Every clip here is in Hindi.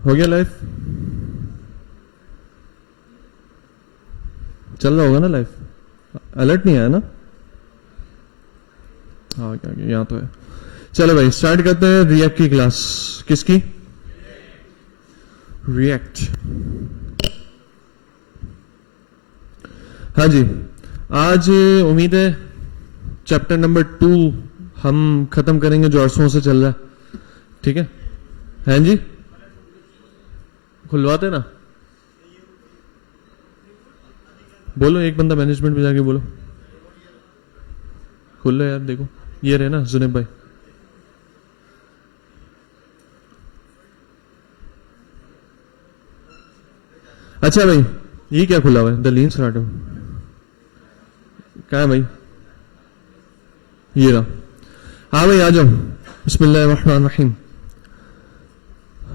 हो गया लाइव? चल रहा होगा ना लाइव? अलर्ट नहीं आया ना? हाँ क्या यहाँ तो है। चलो भाई स्टार्ट करते हैं रिएक्ट की क्लास। किसकी? रिएक्ट। हाँ जी, आज उम्मीद है चैप्टर नंबर 2 हम खत्म करेंगे जो अरसों से चल रहा है। ठीक है? हैं जी, खुलवाते ना। बोलो, एक बंदा मैनेजमेंट में जाके बोलो खुल लो यार। देखो ये रहे ना जुनेब भाई। अच्छा भाई, ये क्या खुला हुआ है? द लीन स्टार्टर क्या है भाई? ये रहा। हाँ भाई आ जाओ। बिस्मिल्लाहिर्रहमानिर्रहीम।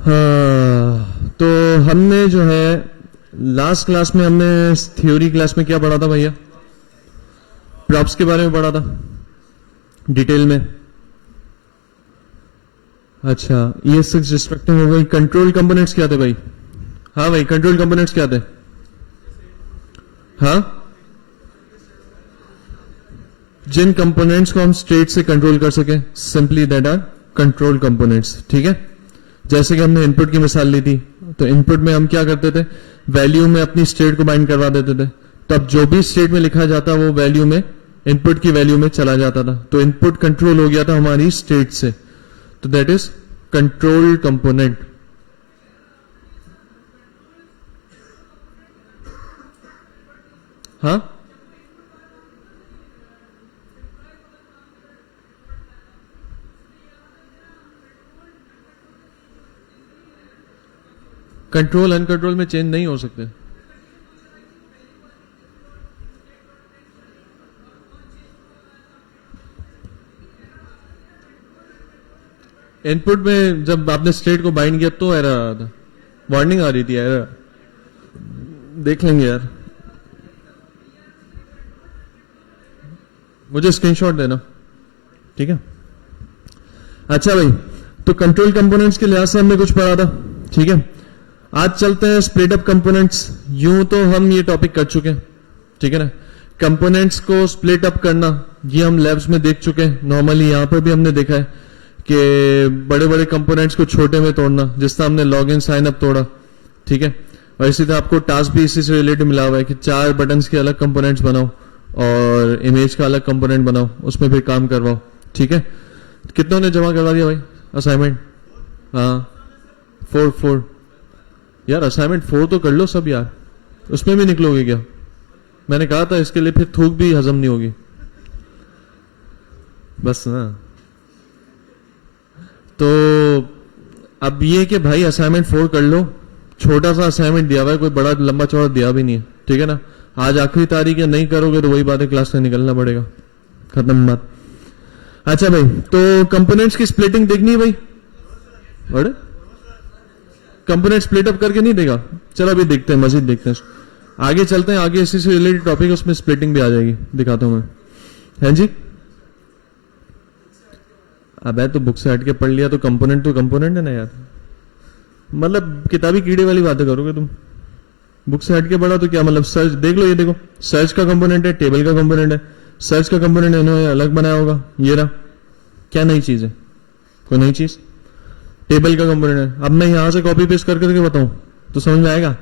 हाँ, तो हमने जो है लास्ट क्लास में हमने थ्योरी क्लास में क्या पढ़ा था भैया? प्रॉप्स के बारे में पढ़ा था डिटेल में। अच्छा, ये 6 डिस्ट्रक्टिव हो गई। कंट्रोल कंपोनेंट्स क्या थे भाई? हाँ भाई, कंट्रोल कंपोनेंट्स क्या थे? हाँ, जिन कंपोनेंट्स को हम स्टेट से कंट्रोल कर सके, simply that are control components. ठीक है? जैसे कि हमने इनपुट की मिसाल ली थी, तो इनपुट में हम क्या करते थे? वैल्यू में अपनी स्टेट को बाइंड करवा देते थे। तब जो भी स्टेट में लिखा जाता वो वैल्यू में, इनपुट की वैल्यू में चला जाता था। तो इनपुट कंट्रोल हो गया था हमारी स्टेट से। तो दैट इज कंट्रोल कंपोनेंट। हाँ, कंट्रोल अनकंट्रोल में चेंज नहीं हो सकते। इनपुट में जब आपने स्टेट को बाइंड किया तो एरर आ रहा था, वार्निंग आ रही थी एरर। देख लेंगे यार, मुझे स्क्रीनशॉट देना। ठीक है? अच्छा भाई, तो कंट्रोल कंपोनेंट्स के लिहाज से हमने कुछ पढ़ा था। ठीक है? आज चलते हैं स्प्लिट अप कंपोनेंट्स। यूं तो हम ये टॉपिक कर चुके हैं। ठीक है ना? कंपोनेंट्स को स्प्लिट अप करना ये हम लैब्स में देख चुके हैं। नॉर्मली यहां पर भी हमने देखा है कि बड़े बड़े कंपोनेंट्स को छोटे में तोड़ना, जिस तरह हमने लॉग इन साइन अप तोड़ा। ठीक है? और इसी तरह आपको टास्क भी इसी से रिलेटेड मिला हुआ है कि 4 बटन्स के अलग कंपोनेंट्स बनाओ और इमेज का अलग कंपोनेंट बनाओ, उसमें फिर काम करवाओ। ठीक है? कितनों ने जमा करवा दिया भाई असाइनमेंट? हाँ, 4 यार। असाइनमेंट 4 तो कर लो सब यार, उसमें भी निकलोगे क्या? मैंने कहा था इसके लिए फिर थूक भी हजम नहीं होगी बस ना। तो अब ये कि भाई असाइनमेंट 4 कर लो। छोटा सा असाइनमेंट दिया हुआ है, कोई बड़ा लंबा चौड़ा दिया भी नहीं है। ठीक है ना? आज आखिरी तारीख है, नहीं करोगे तो वही बात है, क्लास से निकलना पड़ेगा। खत्म बात। अच्छा भाई, तो कंपोनेंट्स की स्प्लिटिंग देखनी है भाई? अरे कंपोनेंट स्प्लिट अप करके नहीं देगा? चलो अभी देखते हैं, मजीद देखते हैं। आगे चलते हैं, आगे इसी से रिलेटेड टॉपिक, उसमें स्प्लिटिंग भी आ जाएगी, दिखाता हूं मैं। है जी? अब तो बुक से हट के पढ़ लिया तो कंपोनेंट है ना यार। मतलब किताबी कीड़े वाली बातें करोगे तुम। बुक से हट के पढ़ा तो क्या मतलब? सर्च देख लो, ये देखो सर्च का कंपोनेंट है, टेबल का कंपोनेंट है। सर्च का कंपोनेंट इन्होंने अलग बनाया होगा, ये रहा। क्या नई चीज है? कोई नई चीज? टेबल का कंपोनेंट है। अब मैं यहां से कॉपी पेस्ट करके बताऊं तो समझ में आएगा?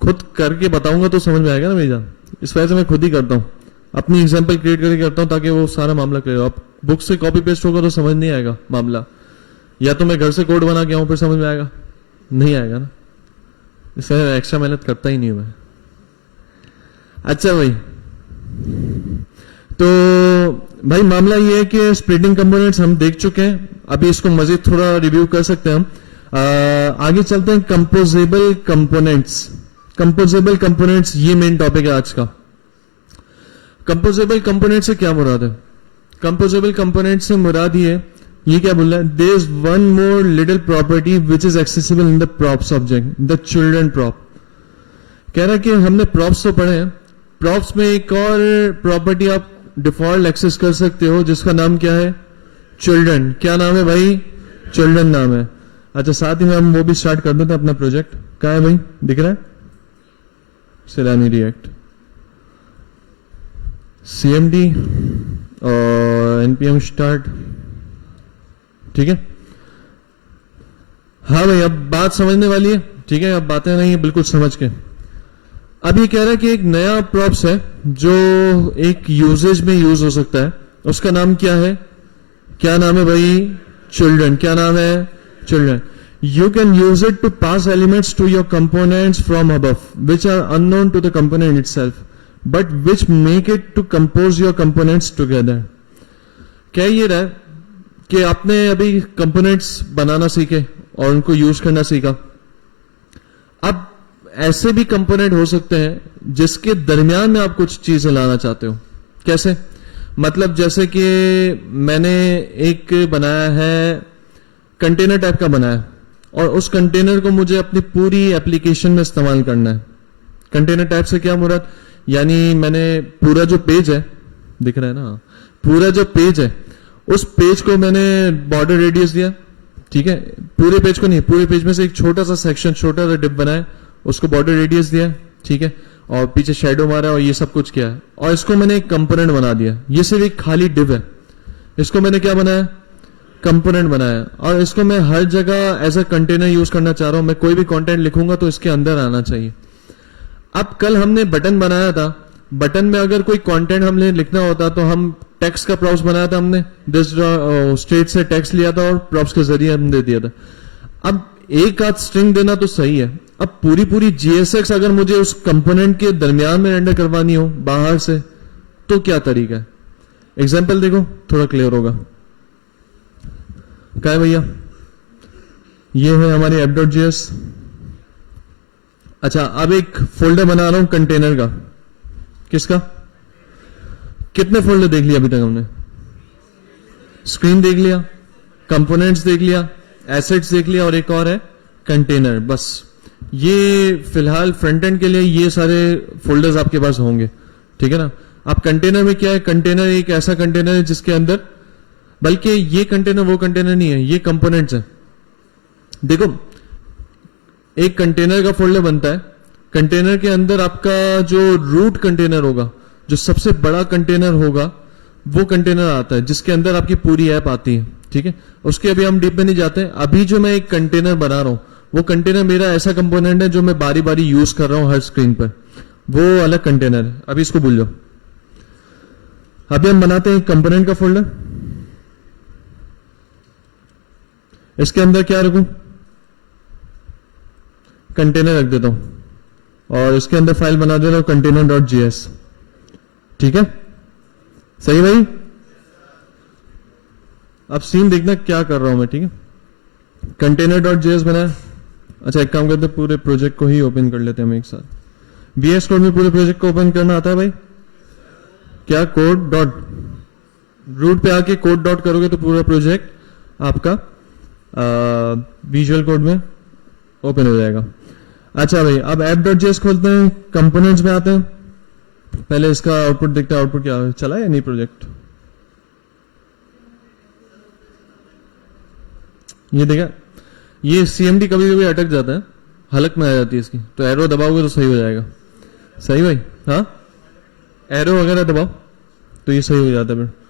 खुद करके बताऊंगा तो समझ में आएगा ना मेरी जान। इस वजह से मैं खुद ही करता हूं, अपनी एग्जांपल क्रिएट करके करता हूं ताकि वो सारा मामला क्लियर हो। अब बुक से कॉपी पेस्ट होगा तो समझ नहीं आएगा मामला, या तो मैं घर से कोड बना के आऊं फिर समझ में आएगा? नहीं आएगा ना, इसलिए एक्स्ट्रा मेहनत करता ही नहीं हूं मैं। अच्छा भाई, तो भाई मामला ये है कि स्प्लिटिंग कंपोनेंट्स हम देख चुके हैं। अभी इसको मजीद थोड़ा रिव्यू कर सकते हैं हम। आगे चलते हैं कंपोजेबल कंपोनेंट्स। कंपोजेबल कंपोनेंट्स ये मेन टॉपिक है आज का। कंपोजेबल कंपोनेंट से क्या मुराद है? कंपोजेबल कंपोनेंट से मुराद ये क्या बोल रहा है? There is one more little property which is accessible in the props object, the children prop. कह रहा है कि हमने प्रॉप्स तो पढ़े हैं, प्रॉप्स में एक और प्रॉपर्टी आप डिफॉल्ट एक्सेस कर सकते हो जिसका नाम क्या है? चिल्ड्रन। क्या नाम है भाई? चिल्ड्रन नाम है। अच्छा, साथ ही में हम वो भी स्टार्ट कर देते हैं अपना प्रोजेक्ट। कहाँ है भाई, दिख रहा है? सेलानी रिएक्ट, CMD और NPM स्टार्ट। ठीक है, हाँ भाई, अब बात समझने वाली है। ठीक है, अब बातें नहीं है, बिल्कुल समझ के। अब ये कह रहा है कि एक नया प्रॉप्स है जो एक यूजेज में यूज हो सकता है, उसका नाम क्या है? क्या नाम है भाई? चिल्ड्रन। क्या नाम है? Children. You can use it to pass elements to your components from above, which are unknown to the component itself, but which make it to compose your components together. क्या ये रहा है कि आपने अभी कंपोनेंट्स बनाना सीखे और उनको यूज करना सीखा। अब ऐसे भी कंपोनेंट हो सकते हैं जिसके दरमियान में आप कुछ चीजें लाना चाहते हो। कैसे? मतलब जैसे कि मैंने एक बनाया है, कंटेनर टाइप का बनाया, और उस कंटेनर को मुझे अपनी पूरी एप्लीकेशन में इस्तेमाल करना है। कंटेनर टाइप से क्या मुराद? यानी मैंने पूरा जो पेज है, दिख रहा है ना, पूरा जो पेज है उस पेज को मैंने बॉर्डर रेडियस दिया। ठीक है, पूरे पेज को नहीं, पूरे पेज में से एक छोटा सा सेक्शन, छोटा सा डिप बनाया, उसको बॉर्डर रेडियस दिया। ठीक है, और पीछे शेडो मारा और ये सब कुछ किया है, और इसको मैंने एक कंपोनेंट बना दिया। ये सिर्फ एक खाली डिव है, इसको मैंने क्या बनाया? कंपोनेंट बनाया। और इसको मैं हर जगह एज अ कंटेनर यूज करना चाह रहा हूं। मैं कोई भी कंटेंट लिखूंगा तो इसके अंदर आना चाहिए। अब कल हमने बटन बनाया था, बटन में अगर कोई कंटेंट हमने लिखना होता तो हम टेक्स्ट का प्रॉप्स बनाया था, हमने दिस स्टेट से टेक्स्ट लिया था और प्रॉप्स के जरिए हमने दे दिया था। अब एक आध स्ट्रिंग देना तो सही है, अब पूरी पूरी JSX अगर मुझे उस कंपोनेंट के दरमियान में रेंडर करवानी हो बाहर से, तो क्या तरीका है? एग्जाम्पल देखो, थोड़ा क्लियर होगा। क्या है भैया? ये है हमारी app.js। अच्छा, अब एक फोल्डर बना रहा हूं कंटेनर का। किसका? कितने फोल्डर देख लिया अभी तक हमने? स्क्रीन देख लिया, कंपोनेंट्स देख लिया, एसेट्स देख लिया, और एक और है कंटेनर। बस ये फिलहाल फ्रंट एंड के लिए ये सारे फोल्डर्स आपके पास होंगे। ठीक है ना? अब कंटेनर में क्या है? कंटेनर एक ऐसा कंटेनर है जिसके अंदर, बल्कि ये कंटेनर वो कंटेनर नहीं है, ये कंपोनेंट्स है। देखो, एक कंटेनर का फोल्डर बनता है, कंटेनर के अंदर आपका जो रूट कंटेनर होगा, जो सबसे बड़ा कंटेनर होगा, वो कंटेनर आता है जिसके अंदर आपकी पूरी ऐप आती है। ठीक है, उसके अभी हम डीप में नहीं जाते। अभी जो मैं एक कंटेनर बना रहा हूं, वो कंटेनर मेरा ऐसा कंपोनेंट है जो मैं बारी बारी यूज कर रहा हूं हर स्क्रीन पर, वो अलग कंटेनर है। अभी इसको भूल जाओ। अभी हम बनाते हैं एक कंपोनेंट का फोल्डर। इसके अंदर क्या रखूं? कंटेनर रख देता हूं, और इसके अंदर फाइल बना दे रहा हूं container.js। ठीक है, सही भाई? अब सीन देखना क्या कर रहा हूं मैं। ठीक है, container.js बनाया। अच्छा, एक काम करते हैं, पूरे प्रोजेक्ट को ही ओपन कर लेते हैं हम एक साथ। VS कोड में पूरे प्रोजेक्ट को ओपन करना आता है भाई? क्या? कोड डॉट, रूट पे आके कोड डॉट करोगे तो पूरा प्रोजेक्ट आपका विजुअल कोड में ओपन हो जाएगा। अच्छा भाई, अब app.js खोलते हैं, कंपोनेंट्स में आते हैं। पहले इसका आउटपुट देखते हैं, आउटपुट क्या चला या नहीं प्रोजेक्ट। ये देखा, ये CMD कभी कभी अटक जाता है, हलक में आ जाती है इसकी, तो एरो दबाओगे तो सही हो जाएगा। सही भाई? हाँ, एरो वगैरह दबाओ तो ये सही हो जाता है। फिर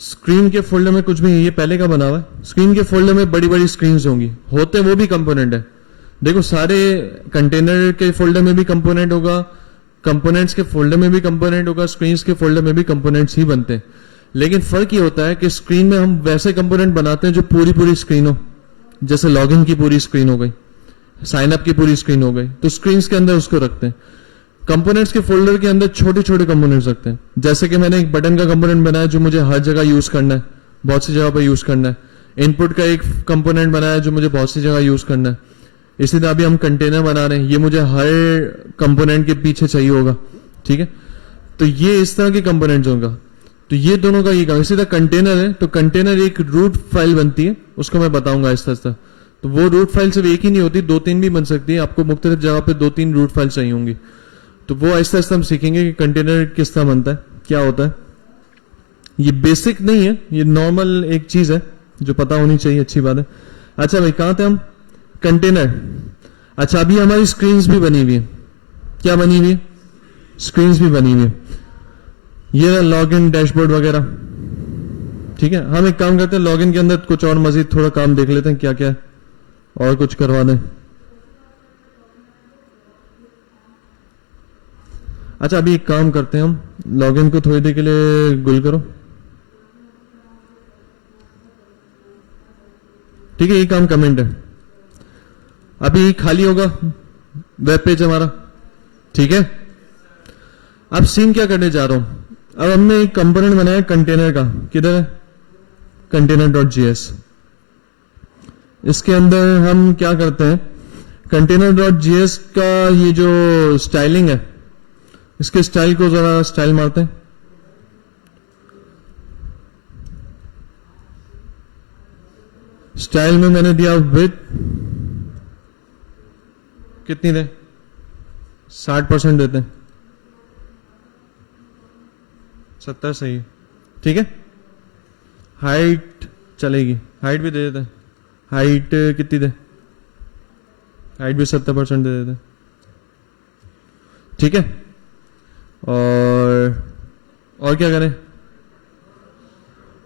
स्क्रीन के फोल्डर में कुछ भी नहीं, ये पहले का बना हुआ है। स्क्रीन के फोल्डर में बड़ी बड़ी स्क्रीन्स होंगी, होते वो भी कंपोनेंट है। देखो, सारे कंटेनर के फोल्डर में भी कंपोनेंट होगा, कंपोनेंट्स के फोल्डर में भी कंपोनेंट होगा, स्क्रीन्स के फोल्डर में भी कंपोनेंट्स ही बनते हैं। लेकिन फर्क ये होता है कि स्क्रीन में हम वैसे कंपोनेंट बनाते हैं जो पूरी पूरी स्क्रीन हो, जैसे लॉगिन की पूरी स्क्रीन हो गई, साइन अप की पूरी स्क्रीन हो गई, तो स्क्रीन के अंदर उसको रखते हैं। कंपोनेंट्स के फोल्डर के अंदर छोटे छोटे कंपोनेंट्स रखते हैं। जैसे कि मैंने एक बटन का कंपोनेंट बनाया जो मुझे हर जगह यूज करना है, बहुत सी जगह पर यूज करना है। इनपुट का एक कंपोनेंट बनाया जो मुझे बहुत सी जगह यूज करना है। इसी तरह अभी हम कंटेनर बना रहे हैं, ये मुझे हर कंपोनेंट के पीछे चाहिए होगा। ठीक है, तो ये इस तरह के कंपोनेंट्स होगा। तो ये दोनों का ये काम। इसी तरह कंटेनर है, तो कंटेनर एक रूट फाइल बनती है, उसको मैं बताऊंगा आहिस्ता आहिस्ता। तो वो रूट फाइल सिर्फ एक ही नहीं होती, 2-3 भी बन सकती है। आपको मुख्तलिफ जगह पे 2-3 रूट फाइल चाहिए होंगी, तो वो आहिस्ता आहिस्ता हम सीखेंगे कि कंटेनर किस तरह बनता है, क्या होता है। ये बेसिक नहीं है, ये नॉर्मल एक चीज है, जो पता होनी चाहिए, अच्छी बात है। अच्छा भाई कहाँ थे हम? कंटेनर। अच्छा अभी हमारी स्क्रीन्स भी बनी हुई है। क्या बनी हुई है? स्क्रीन्स भी बनी हुई है। ये लॉग इन डैशबोर्ड वगैरह। ठीक है, हम एक काम करते हैं, लॉग इन के अंदर कुछ और मजीद थोड़ा काम देख लेते हैं क्या क्या है, और कुछ करवा दें। अच्छा अभी एक काम करते हैं, हम लॉग इन को थोड़ी देर के लिए गुल करो। ठीक है, ये काम कमेंट है। अभी खाली होगा वेब पेज हमारा। ठीक है, अब सीन क्या करने जा रहा हूं। अब हमने एक कंपोनेंट बनाया कंटेनर का, किधर है? container.js। इसके अंदर हम क्या करते हैं, container.js का ये जो स्टाइलिंग है, इसके स्टाइल को जरा स्टाइल मारते हैं। स्टाइल में मैंने दिया विथ कितनी दे? 60% देते हैं। 70 सही है। ठीक है, हाइट चलेगी, हाइट भी दे देते हैं। हाइट कितनी दे? हाइट भी 70% दे देते हैं। ठीक है, और क्या करें?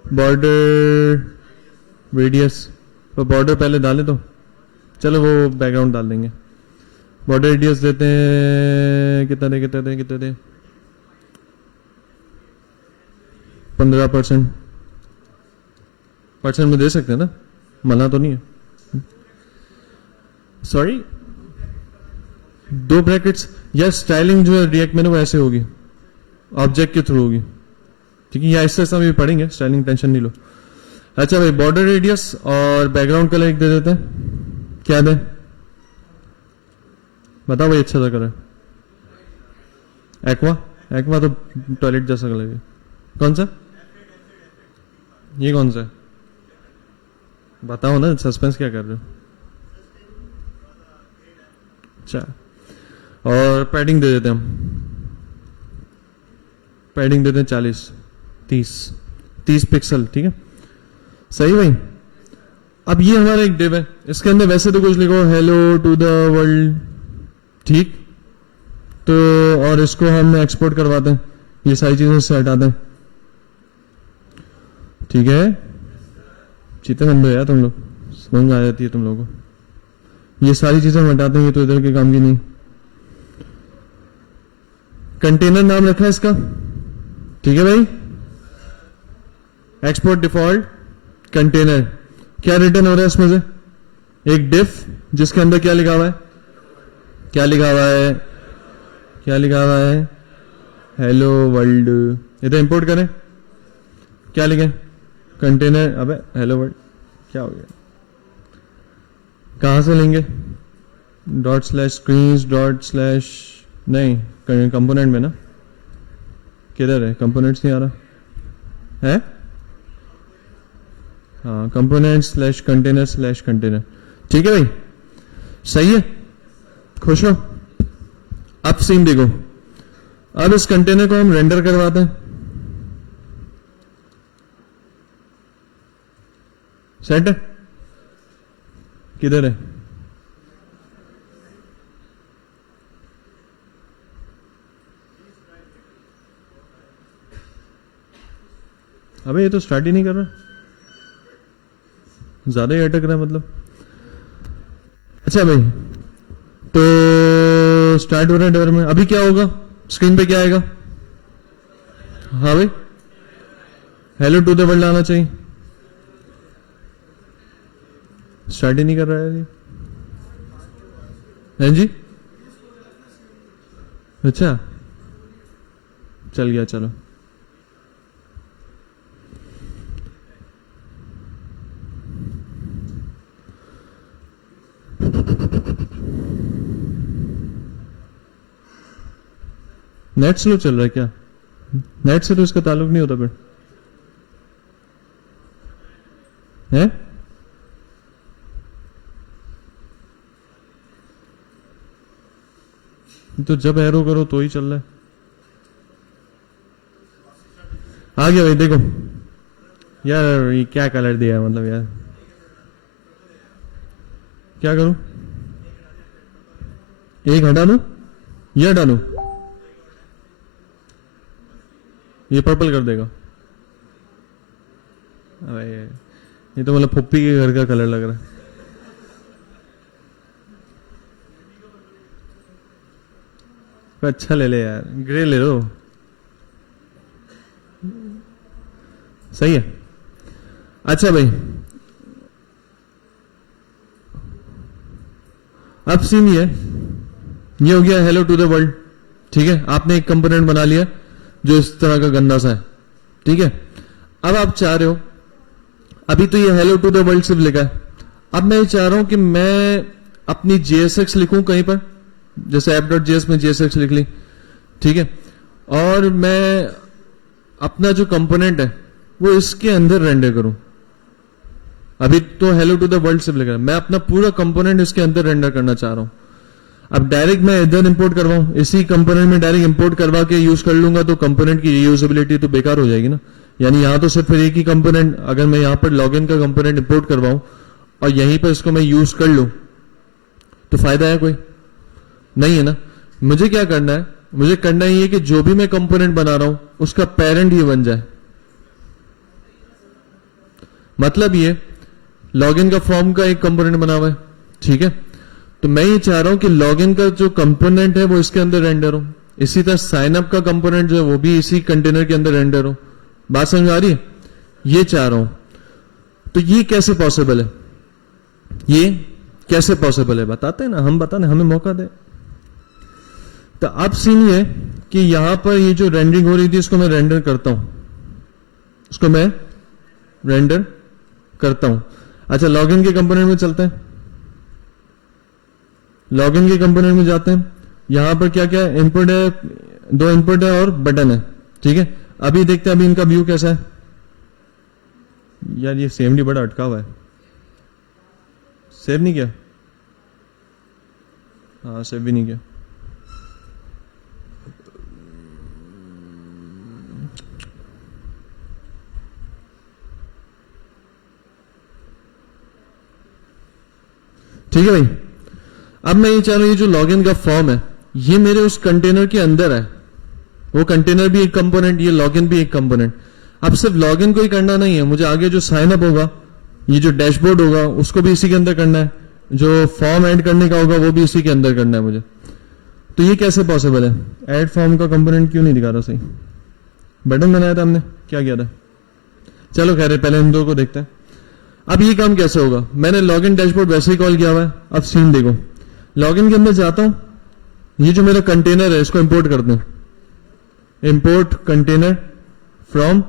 बॉर्डर रेडियस, तो बॉर्डर पहले डाले तो चलो वो बैकग्राउंड डाल देंगे। बॉर्डर रेडियस देते हैं, कितना दे? 15% में दे सकते हैं ना, मना तो नहीं है। Sorry, 2 brackets. या स्टाइलिंग जो है रिएक्ट में ना वो ऐसे होगी, ऑब्जेक्ट के थ्रू होगी। ठीक है, या इससे सब भी पढ़ेंगे, स्टाइलिंग टेंशन नहीं लो। अच्छा भाई, बॉर्डर रेडियस और बैकग्राउंड कलर एक दे देते हैं। क्या दे? बताओ भाई, अच्छा सा कलर। एक्वा तो टॉयलेट जैसा कलर है। कौन सा? ये कौन सा है? बताओ ना, सस्पेंस क्या कर रहे हो? अच्छा, और पैडिंग दे देते हैं हम। पैडिंग देते हैं 30 पिक्सल। ठीक है, सही भाई। अब ये हमारा एक डिव है, इसके अंदर वैसे तो कुछ लिखो हेलो टू द वर्ल्ड। ठीक, तो और इसको हम एक्सपोर्ट करवाते हैं, ये सारी चीजें से हटाते हैं। ठीक है, चीते बंद हो यार तुम लोग, समझ आ जाती है तुम लोगों को। ये सारी चीजें हम हटाते हैं, ये तो इधर के काम की नहीं। कंटेनर नाम रखा है इसका। ठीक है भाई, एक्सपोर्ट डिफॉल्ट कंटेनर। क्या रिटर्न हो रहा है इसमें से? एक डिफ जिसके अंदर क्या लिखा हुआ है? क्या लिखा हुआ है? Hello world. इधर इंपोर्ट करें, क्या लिखे? कंटेनर। अबे हेलो वर्ल्ड क्या हो गया? कहां से लेंगे? ./screens नहीं, कंपोनेंट में ना। किधर है? कंपोनेंट्स नहीं आ रहा है। हाँ, कंपोनेंट/कंटेनर। ठीक है भाई, सही है, खुश हो? अब सीन देखो, अब इस कंटेनर को हम रेंडर करवाते हैं। सेट है? किधर है? अबे ये तो स्टार्ट ही नहीं कर रहा, ज्यादा ही अटक रहा है मतलब। अच्छा भाई, तो स्टार्ट हो रहा है डर में। अभी क्या होगा? स्क्रीन पे क्या आएगा? हाँ भाई, हेलो टू द वर्ल्ड आना चाहिए। स्टार्ट ही नहीं कर रहा है ये। हैं जी? अच्छा, चल गया, चलो। नेट स्लो चल रहा है क्या? नेट से तो इसका ताल्लुक नहीं होता फिर है? तो जब एरो करो तो ही चल रहा है। आ गया भाई, देखो यार ये क्या कलर दिया है, मतलब यार क्या करूं? एक हटा दूं, ये हटा दूं, ये पर्पल कर देगा। अबे ये तो मतलब पुप्पी के घर का कलर लग रहा है। अच्छा ले ले यार, ग्रे ले लो, सही है। अच्छा भाई, अब सीन ये हो गया हेलो टू द वर्ल्ड। ठीक है, आपने एक कंपोनेंट बना लिया जो इस तरह का गंदा सा है। ठीक है, अब आप चाह रहे हो, अभी तो ये हेलो टू द वर्ल्ड सिर्फ लिखा है, अब मैं ये चाह रहा हूं कि मैं अपनी JSX लिखूं कहीं पर, जैसे app.js में JSX लिख ली। ठीक है, और मैं अपना जो कंपोनेंट है वो इसके अंदर रेंडर करूं। अभी तो हेलो टू द वर्ल्ड सिर्फ लिखा है, मैं अपना पूरा कंपोनेंट इसके अंदर रेंडर करना चाह रहा हूं। अब डायरेक्ट मैं इधर इंपोर्ट करवाऊं, इसी कंपोनेंट में डायरेक्ट इंपोर्ट करवा के यूज कर लूंगा, तो कंपोनेंट की रीयूजेबिलिटी तो बेकार हो जाएगी ना। यानी यहां तो सिर्फ एक ही कंपोनेंट, अगर मैं यहां पर लॉगिन का कंपोनेंट इंपोर्ट करवाऊं और यहीं पर इसको मैं यूज कर लूं तो फायदा है कोई? नहीं है ना। मुझे क्या करना है, मुझे करना ही है कि जो भी मैं कंपोनेंट बना रहा हूं उसका पेरेंट ये बन जाए। मतलब ये लॉगिन का फॉर्म का एक कंपोनेंट बना हुआ है। ठीक है, तो मैं ये चाह रहा हूं कि लॉगिन का जो कंपोनेंट है वो इसके अंदर रेंडर हो, इसी तरह साइन अप का कंपोनेंट जो है वो भी इसी कंटेनर के अंदर रेंडर हो। बात समझ आ रही है? ये चाह रहा हूं। तो ये कैसे पॉसिबल है, ये कैसे पॉसिबल है बताते हैं ना, हम बताने, हमें मौका दे। तो अब सीन ये कि यहां पर ये जो रेंडरिंग हो रही थी इसको मैं रेंडर करता हूं, इसको मैं रेंडर करता हूं। अच्छा, लॉगिन के कंपोनेंट में चलते हैं, लॉगिन के कंपोनेंट में जाते हैं। यहां पर क्या क्या इनपुट है, 2 इनपुट है और बटन है। ठीक है, अभी देखते हैं अभी इनका व्यू कैसा है। यार ये CMD बड़ा अटका हुआ है, सेव नहीं किया, हाँ सेव भी नहीं किया। ठीक है भाई, अब मैं ये चाह रहा हूं ये जो लॉगिन का फॉर्म है ये मेरे उस कंटेनर के अंदर है, वो कंटेनर भी एक कंपोनेंट, ये लॉगिन भी एक कंपोनेंट। अब सिर्फ लॉगिन को ही करना नहीं है, मुझे आगे जो साइन अप होगा, ये जो डैशबोर्ड होगा उसको भी इसी के अंदर करना है, जो फॉर्म ऐड करने का होगा वो भी इसी के अंदर करना है मुझे। तो ये कैसे पॉसिबल है? ऐड फॉर्म का कंपोनेंट क्यों नहीं दिखा रहा? सही बटन बनाया था हमने, क्या किया था? चलो खैर पहले इन दो को देखते हैं। अब ये काम कैसे होगा? मैंने लॉगिन डैशबोर्ड वैसे ही कॉल किया हुआ है। अब सीन देखो, लॉगिन के अंदर जाता हूं, ये जो मेरा कंटेनर है इसको इंपोर्ट करते हैं, इंपोर्ट कंटेनर फ्रॉम।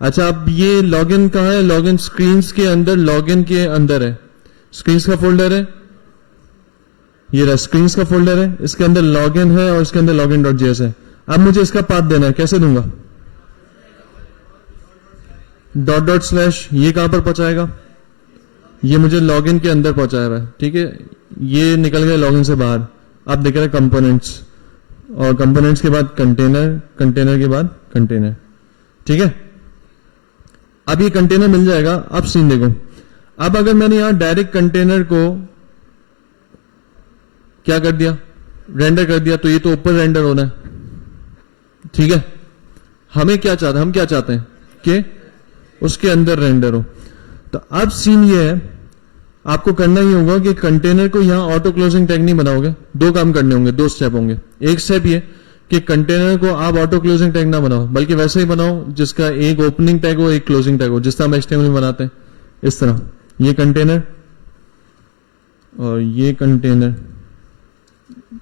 अच्छा, अब ये लॉगिन कहां है? लॉगिन स्क्रीन्स के अंदर, लॉगिन के अंदर है, स्क्रीन्स का फोल्डर है, ये रहा स्क्रीन्स का फोल्डर है, इसके अंदर लॉगिन है और इसके अंदर login.js है। अब मुझे इसका पाथ देना है, कैसे दूंगा? // ये कहां पर पहुंचाएगा? ये मुझे लॉगिन के अंदर पहुंचाया हुआ है। ठीक है, ये निकल गया लॉगिन से बाहर। अब दिख रहा है कंपोनेंट्स, और कंपोनेंट्स के बाद कंटेनर, कंटेनर के बाद कंटेनर। ठीक है, अब ये कंटेनर मिल जाएगा। अब सीन देखो, अब अगर मैंने यहां डायरेक्ट कंटेनर को क्या कर दिया, रेंडर कर दिया, तो ये तो ऊपर रेंडर होना है। ठीक है, हमें क्या चाहते हैं, हम क्या चाहते हैं कि उसके अंदर रेंडर हो। तो अब सीन ये है, आपको करना ही होगा कि कंटेनर को यहां ऑटो क्लोजिंग टैग नहीं बनाओगे, 2 काम करने होंगे, 2 स्टेप होंगे। एक स्टेप ये कि कंटेनर को आप ऑटो क्लोजिंग टैग ना बनाओ, बल्कि वैसे ही बनाओ जिसका एक ओपनिंग टैग हो, एक क्लोजिंग टैग हो, जिस तरह हम HTML में बनाते हैं इस तरह। ये कंटेनर और ये कंटेनर।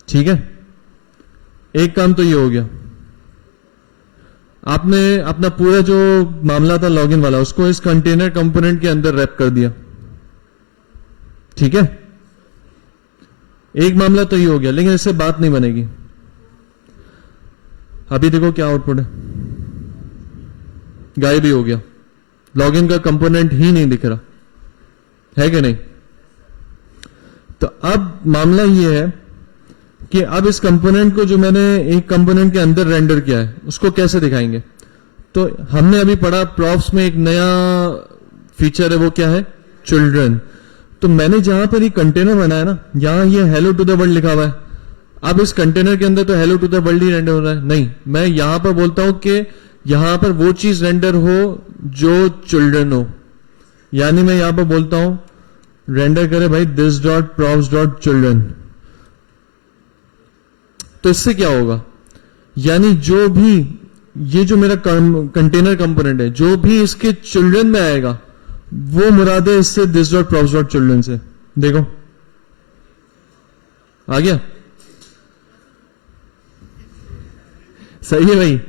ठीक है, एक काम तो ये हो गया। आपने अपना पूरा जो मामला था लॉगिन वाला उसको इस कंटेनर कंपोनेंट के अंदर रैप कर दिया। ठीक है, एक मामला तो ये हो गया, लेकिन इससे बात नहीं बनेगी। अभी देखो क्या आउटपुट है, गायब ही हो गया, लॉगिन का कंपोनेंट ही नहीं दिख रहा है कि नहीं। तो अब मामला ये है कि अब इस कंपोनेंट को जो मैंने एक कंपोनेंट के अंदर रेंडर किया है उसको कैसे दिखाएंगे। तो हमने अभी पढ़ा प्रॉप्स में एक नया फीचर है, वो क्या है, चिल्ड्रन। तो मैंने जहां पर ये कंटेनर बनाया ना, यहां ये हेलो टू द वर्ल्ड लिखा हुआ है। अब इस कंटेनर के अंदर तो हेलो टू द वर्ल्ड ही रेंडर हो रहा है, नहीं, मैं यहां पर बोलता हूं कि यहां पर वो चीज रेंडर हो जो चिल्ड्रन हो। यानी मैं यहां पर बोलता हूं रेंडर करे भाई this dot props dot children. तो इससे क्या होगा, यानी जो भी ये जो मेरा कंटेनर कंपोनेंट है, जो भी इसके चिल्ड्रन में आएगा वो मुराद है इससे this dot props dot children से। देखो आ गया, सही है भाई,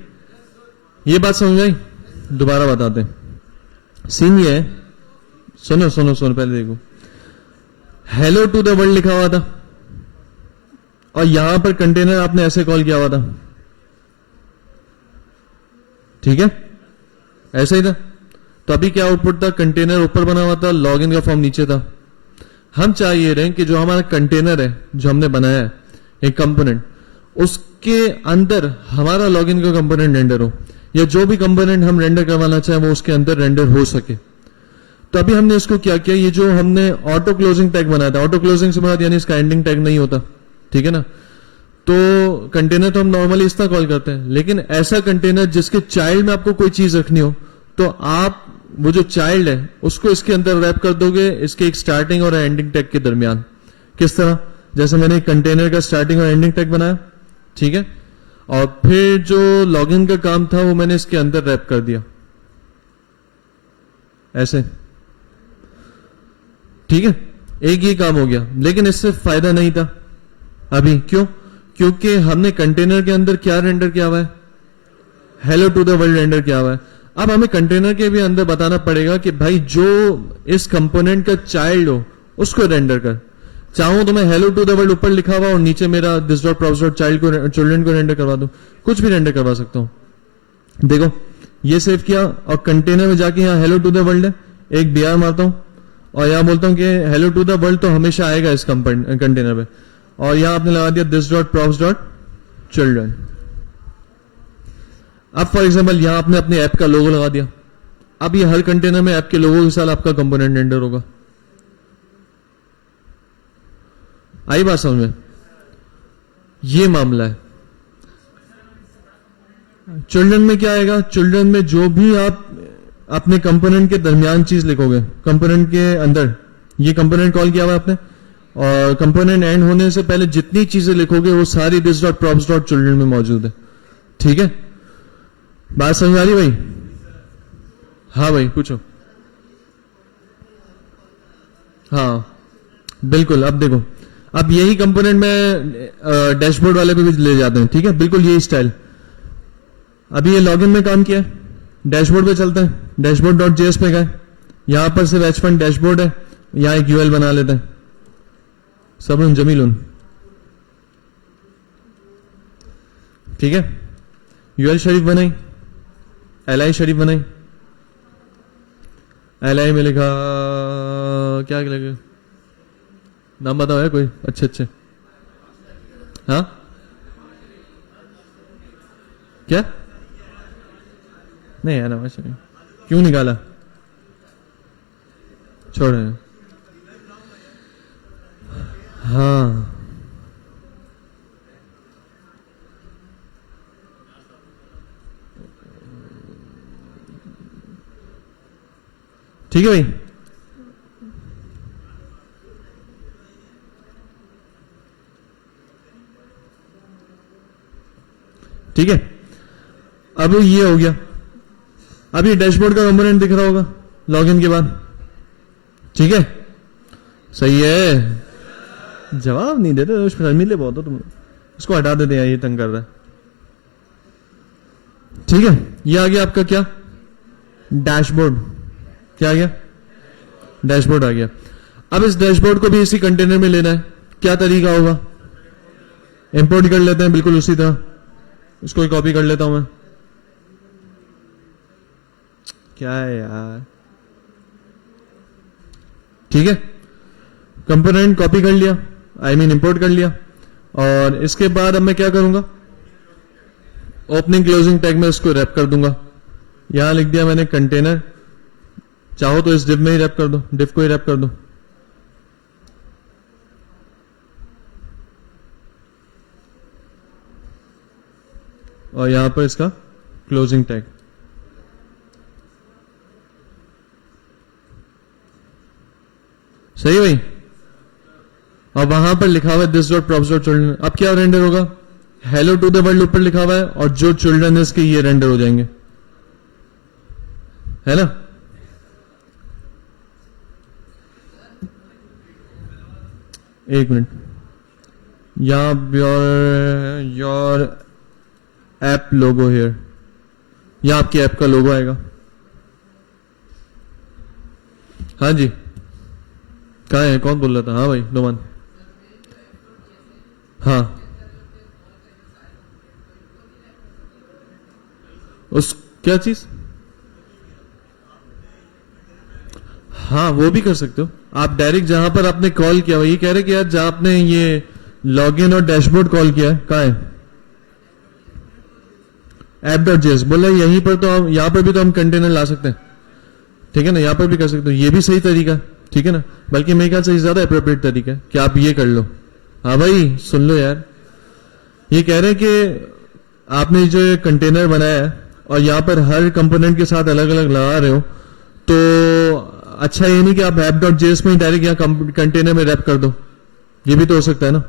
ये बात समझ आई। दोबारा बताते हैं। सीन ये है, सुनो सुनो सुनो, पहले देखो, हेलो टू द वर्ल्ड लिखा हुआ था और यहां पर कंटेनर आपने ऐसे कॉल किया हुआ था, ठीक है, ऐसा ही था। तो अभी क्या आउटपुट था, कंटेनर ऊपर बना हुआ था, लॉगिन का फॉर्म नीचे था। हम चाह ये रहे कि जो हमारा कंटेनर है, जो हमने बनाया है एक कंपोनेंट, उसके अंदर हमारा लॉगिन का कंपोनेंट रेंडर हो, या जो भी कंपोनेंट हम रेंडर करवाना चाहें वो उसके अंदर रेंडर हो सके। तो अभी हमने इसको क्या किया, ये जो हमने ऑटो क्लोजिंग टैग बनाया था, ऑटो क्लोजिंग से बात यानी इसका एंडिंग टैग नहीं होता, ठीक है ना। तो कंटेनर तो हम नॉर्मली इस तरह कॉल करते हैं, लेकिन ऐसा कंटेनर जिसके चाइल्ड में आपको कोई चीज रखनी हो, तो आप वो जो चाइल्ड है उसको इसके अंदर रैप कर दोगे, इसके एक स्टार्टिंग और एंडिंग टैग के दरमियान। किस तरह, जैसे मैंने एक कंटेनर का स्टार्टिंग और एंडिंग टैग बनाया, ठीक है, और फिर जो लॉगिन का काम था वो मैंने इसके अंदर रैप कर दिया ऐसे, ठीक है, एक ही काम हो गया। लेकिन इससे फायदा नहीं था अभी, क्यों, क्योंकि हमने कंटेनर के अंदर क्या रेंडर किया हुआ है, hello to the world render किया हुआ है। अब हमें कंटेनर के भी अंदर बताना पड़ेगा कि भाई जो इस कंपोनेंट का चाइल्ड हो उसको रेंडर कर। चाहूं तो मैं हेलो टू द वर्ल्ड ऊपर लिखा हुआ और नीचे मेरा this dot props dot child को, चिल्ड्रन को रेंडर करवा दूं, कुछ भी रेंडर करवा सकता हूं। देखो ये सेव किया और कंटेनर में जाके यहाँ हेलो टू द वर्ल्ड है, एक BR मारता हूं और यहां बोलता हूं कि हेलो टू द वर्ल्ड तो हमेशा आएगा इस कंटेनर पे, और यहां आपने लगा दिया this dot props dot children. अब फॉर एग्जांपल यहां आपने अपने ऐप का लोगो लगा दिया, अब ये हर कंटेनर में ऐप के लोगो के साथ आपका कंपोनेंट रेंडर होगा। आई बात समझ में, ये मामला है। चिल्ड्रन में क्या आएगा, चिल्ड्रन में जो भी आप अपने कंपोनेंट के दरमियान चीज लिखोगे, कंपोनेंट के अंदर ये कंपोनेंट कॉल किया हुआ आपने, और कंपोनेंट एंड होने से पहले जितनी चीजें लिखोगे वो सारी this dot props dot children में मौजूद है, ठीक है। बात समझ आ रही भाई? हाँ भाई पूछो। हाँ बिल्कुल, अब देखो, अब यही कंपोनेंट में डैशबोर्ड वाले पे भी ले जाते हैं, ठीक है, बिल्कुल यही स्टाइल। अभी ये लॉगिन में काम किया, डैशबोर्ड पे चलते हैं, डैशबोर्ड डॉट जेएस पे गए, यहां पर सिर्फ H1 डैशबोर्ड है, यहां एक UL बना लेते हैं, सबरुन जमीलुन, ठीक है। UL शरीफ बनाई, LI शरीफ बनाई, LI में लिखा क्या लिखा, नाम बताओ है कोई अच्छे अच्छे, हाँ क्या, नहीं यार नवाज शरीफ क्यों निकाला, छोड़, हाँ ठीक है भाई। ठीक है, अब ये हो गया। अब ये डैशबोर्ड का कंपोनेंट दिख रहा होगा लॉगिन के बाद, ठीक है, सही है। जवाब नहीं देते, उस पर मिले बहुत हो तुम, इसको हटा देते हैं, ये तंग कर रहा है, ठीक है। ये आ गया आपका क्या, डैशबोर्ड, क्या आ गया, डैशबोर्ड आ गया। अब इस डैशबोर्ड को भी इसी कंटेनर में लेना है, क्या तरीका होगा, इंपोर्ट कर लेते हैं बिल्कुल उसी तरह, इसको कॉपी कर लेता हूं मैं, क्या है यार, ठीक है, कंपोनेंट कॉपी कर लिया, इंपोर्ट कर लिया, और इसके बाद अब मैं क्या करूंगा, ओपनिंग क्लोजिंग टैग में इसको रैप कर दूंगा, यहां लिख दिया मैंने कंटेनर, चाहो तो इस डिव में ही रैप कर दो, डिव को ही रैप कर दो। और यहां पर इसका क्लोजिंग टैग। सही भाई। और वहां पर लिखा हुआ है this dot props dot children. अब क्या रेंडर होगा, हेलो टू द वर्ल्ड ऊपर लिखा हुआ है और जो चिल्ड्रन है इसके ये रेंडर हो जाएंगे, है ना। एक minute, your app logo here, यहां आपकी ऐप का लोगो आएगा। हाँ जी, कहाँ है, कौन बोल रहा था? हाँ भाई नोमान। हाँ उस क्या चीज, हाँ वो भी कर सकते हो आप डायरेक्ट। जहां पर आपने कॉल किया, ये कह रहे कि यार जहां आपने ये लॉगिन और डैशबोर्ड कॉल किया है, कहाँ है app.js बोला, यहीं पर तो हम, यहां पर भी तो हम कंटेनर ला सकते हैं, ठीक है ना। यहां पर भी कर सकते हो, ये भी सही तरीका, ठीक है ना। बल्कि मेरे ख्याल से ज्यादा अप्रोप्रिएट तरीका है कि आप ये कर लो। हाँ भाई सुन लो यार, ये कह रहे हैं कि आपने जो ये कंटेनर बनाया है और यहां पर हर कंपोनेंट के साथ अलग अलग लगा रहे हो, तो अच्छा ये नहीं कि आप app.js में ही डायरेक्ट यहाँ कंटेनर में रैप कर दो, ये भी तो हो सकता है ना।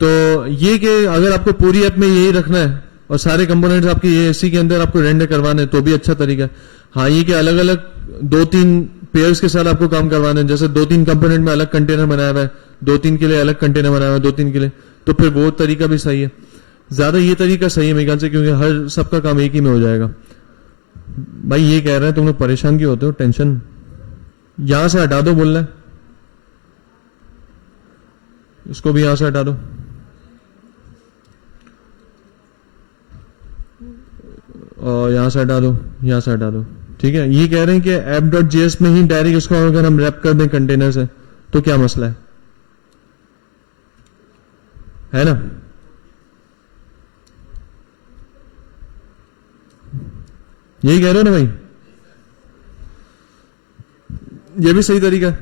तो ये कि अगर आपको पूरी ऐप में यही रखना है और सारे कंपोनेंट्स आपके ये इसी के अंदर आपको रेंडर करवाने हैं, तो भी अच्छा तरीका है। हाँ ये कि अलग अलग 2-3 पेयर्स के साथ आपको काम करवाने हैं, जैसे 2-3 कंपोनेंट में अलग कंटेनर बनाया हुआ है, 2-3 के लिए अलग कंटेनर बनाया हुआ है, 2-3 के लिए, तो फिर वो तरीका भी सही है। ज्यादा ये तरीका सही है मेरे ख्याल से, क्योंकि हर सबका काम एक ही में हो जाएगा। भाई ये कह रहे हैं तुम लोग परेशान क्यों होते हो, टेंशन यहां से हटा दो बोल रहा है, इसको भी यहां से हटा दो। और यहां से हटा दो, यहां से हटा दो, ठीक है। ये कह रहे हैं कि app.js में ही डायरेक्ट इसको अगर हम रैप कर दें कंटेनर से तो क्या मसला है ना। यही कह रहे हो ना भाई, ये भी सही तरीका है।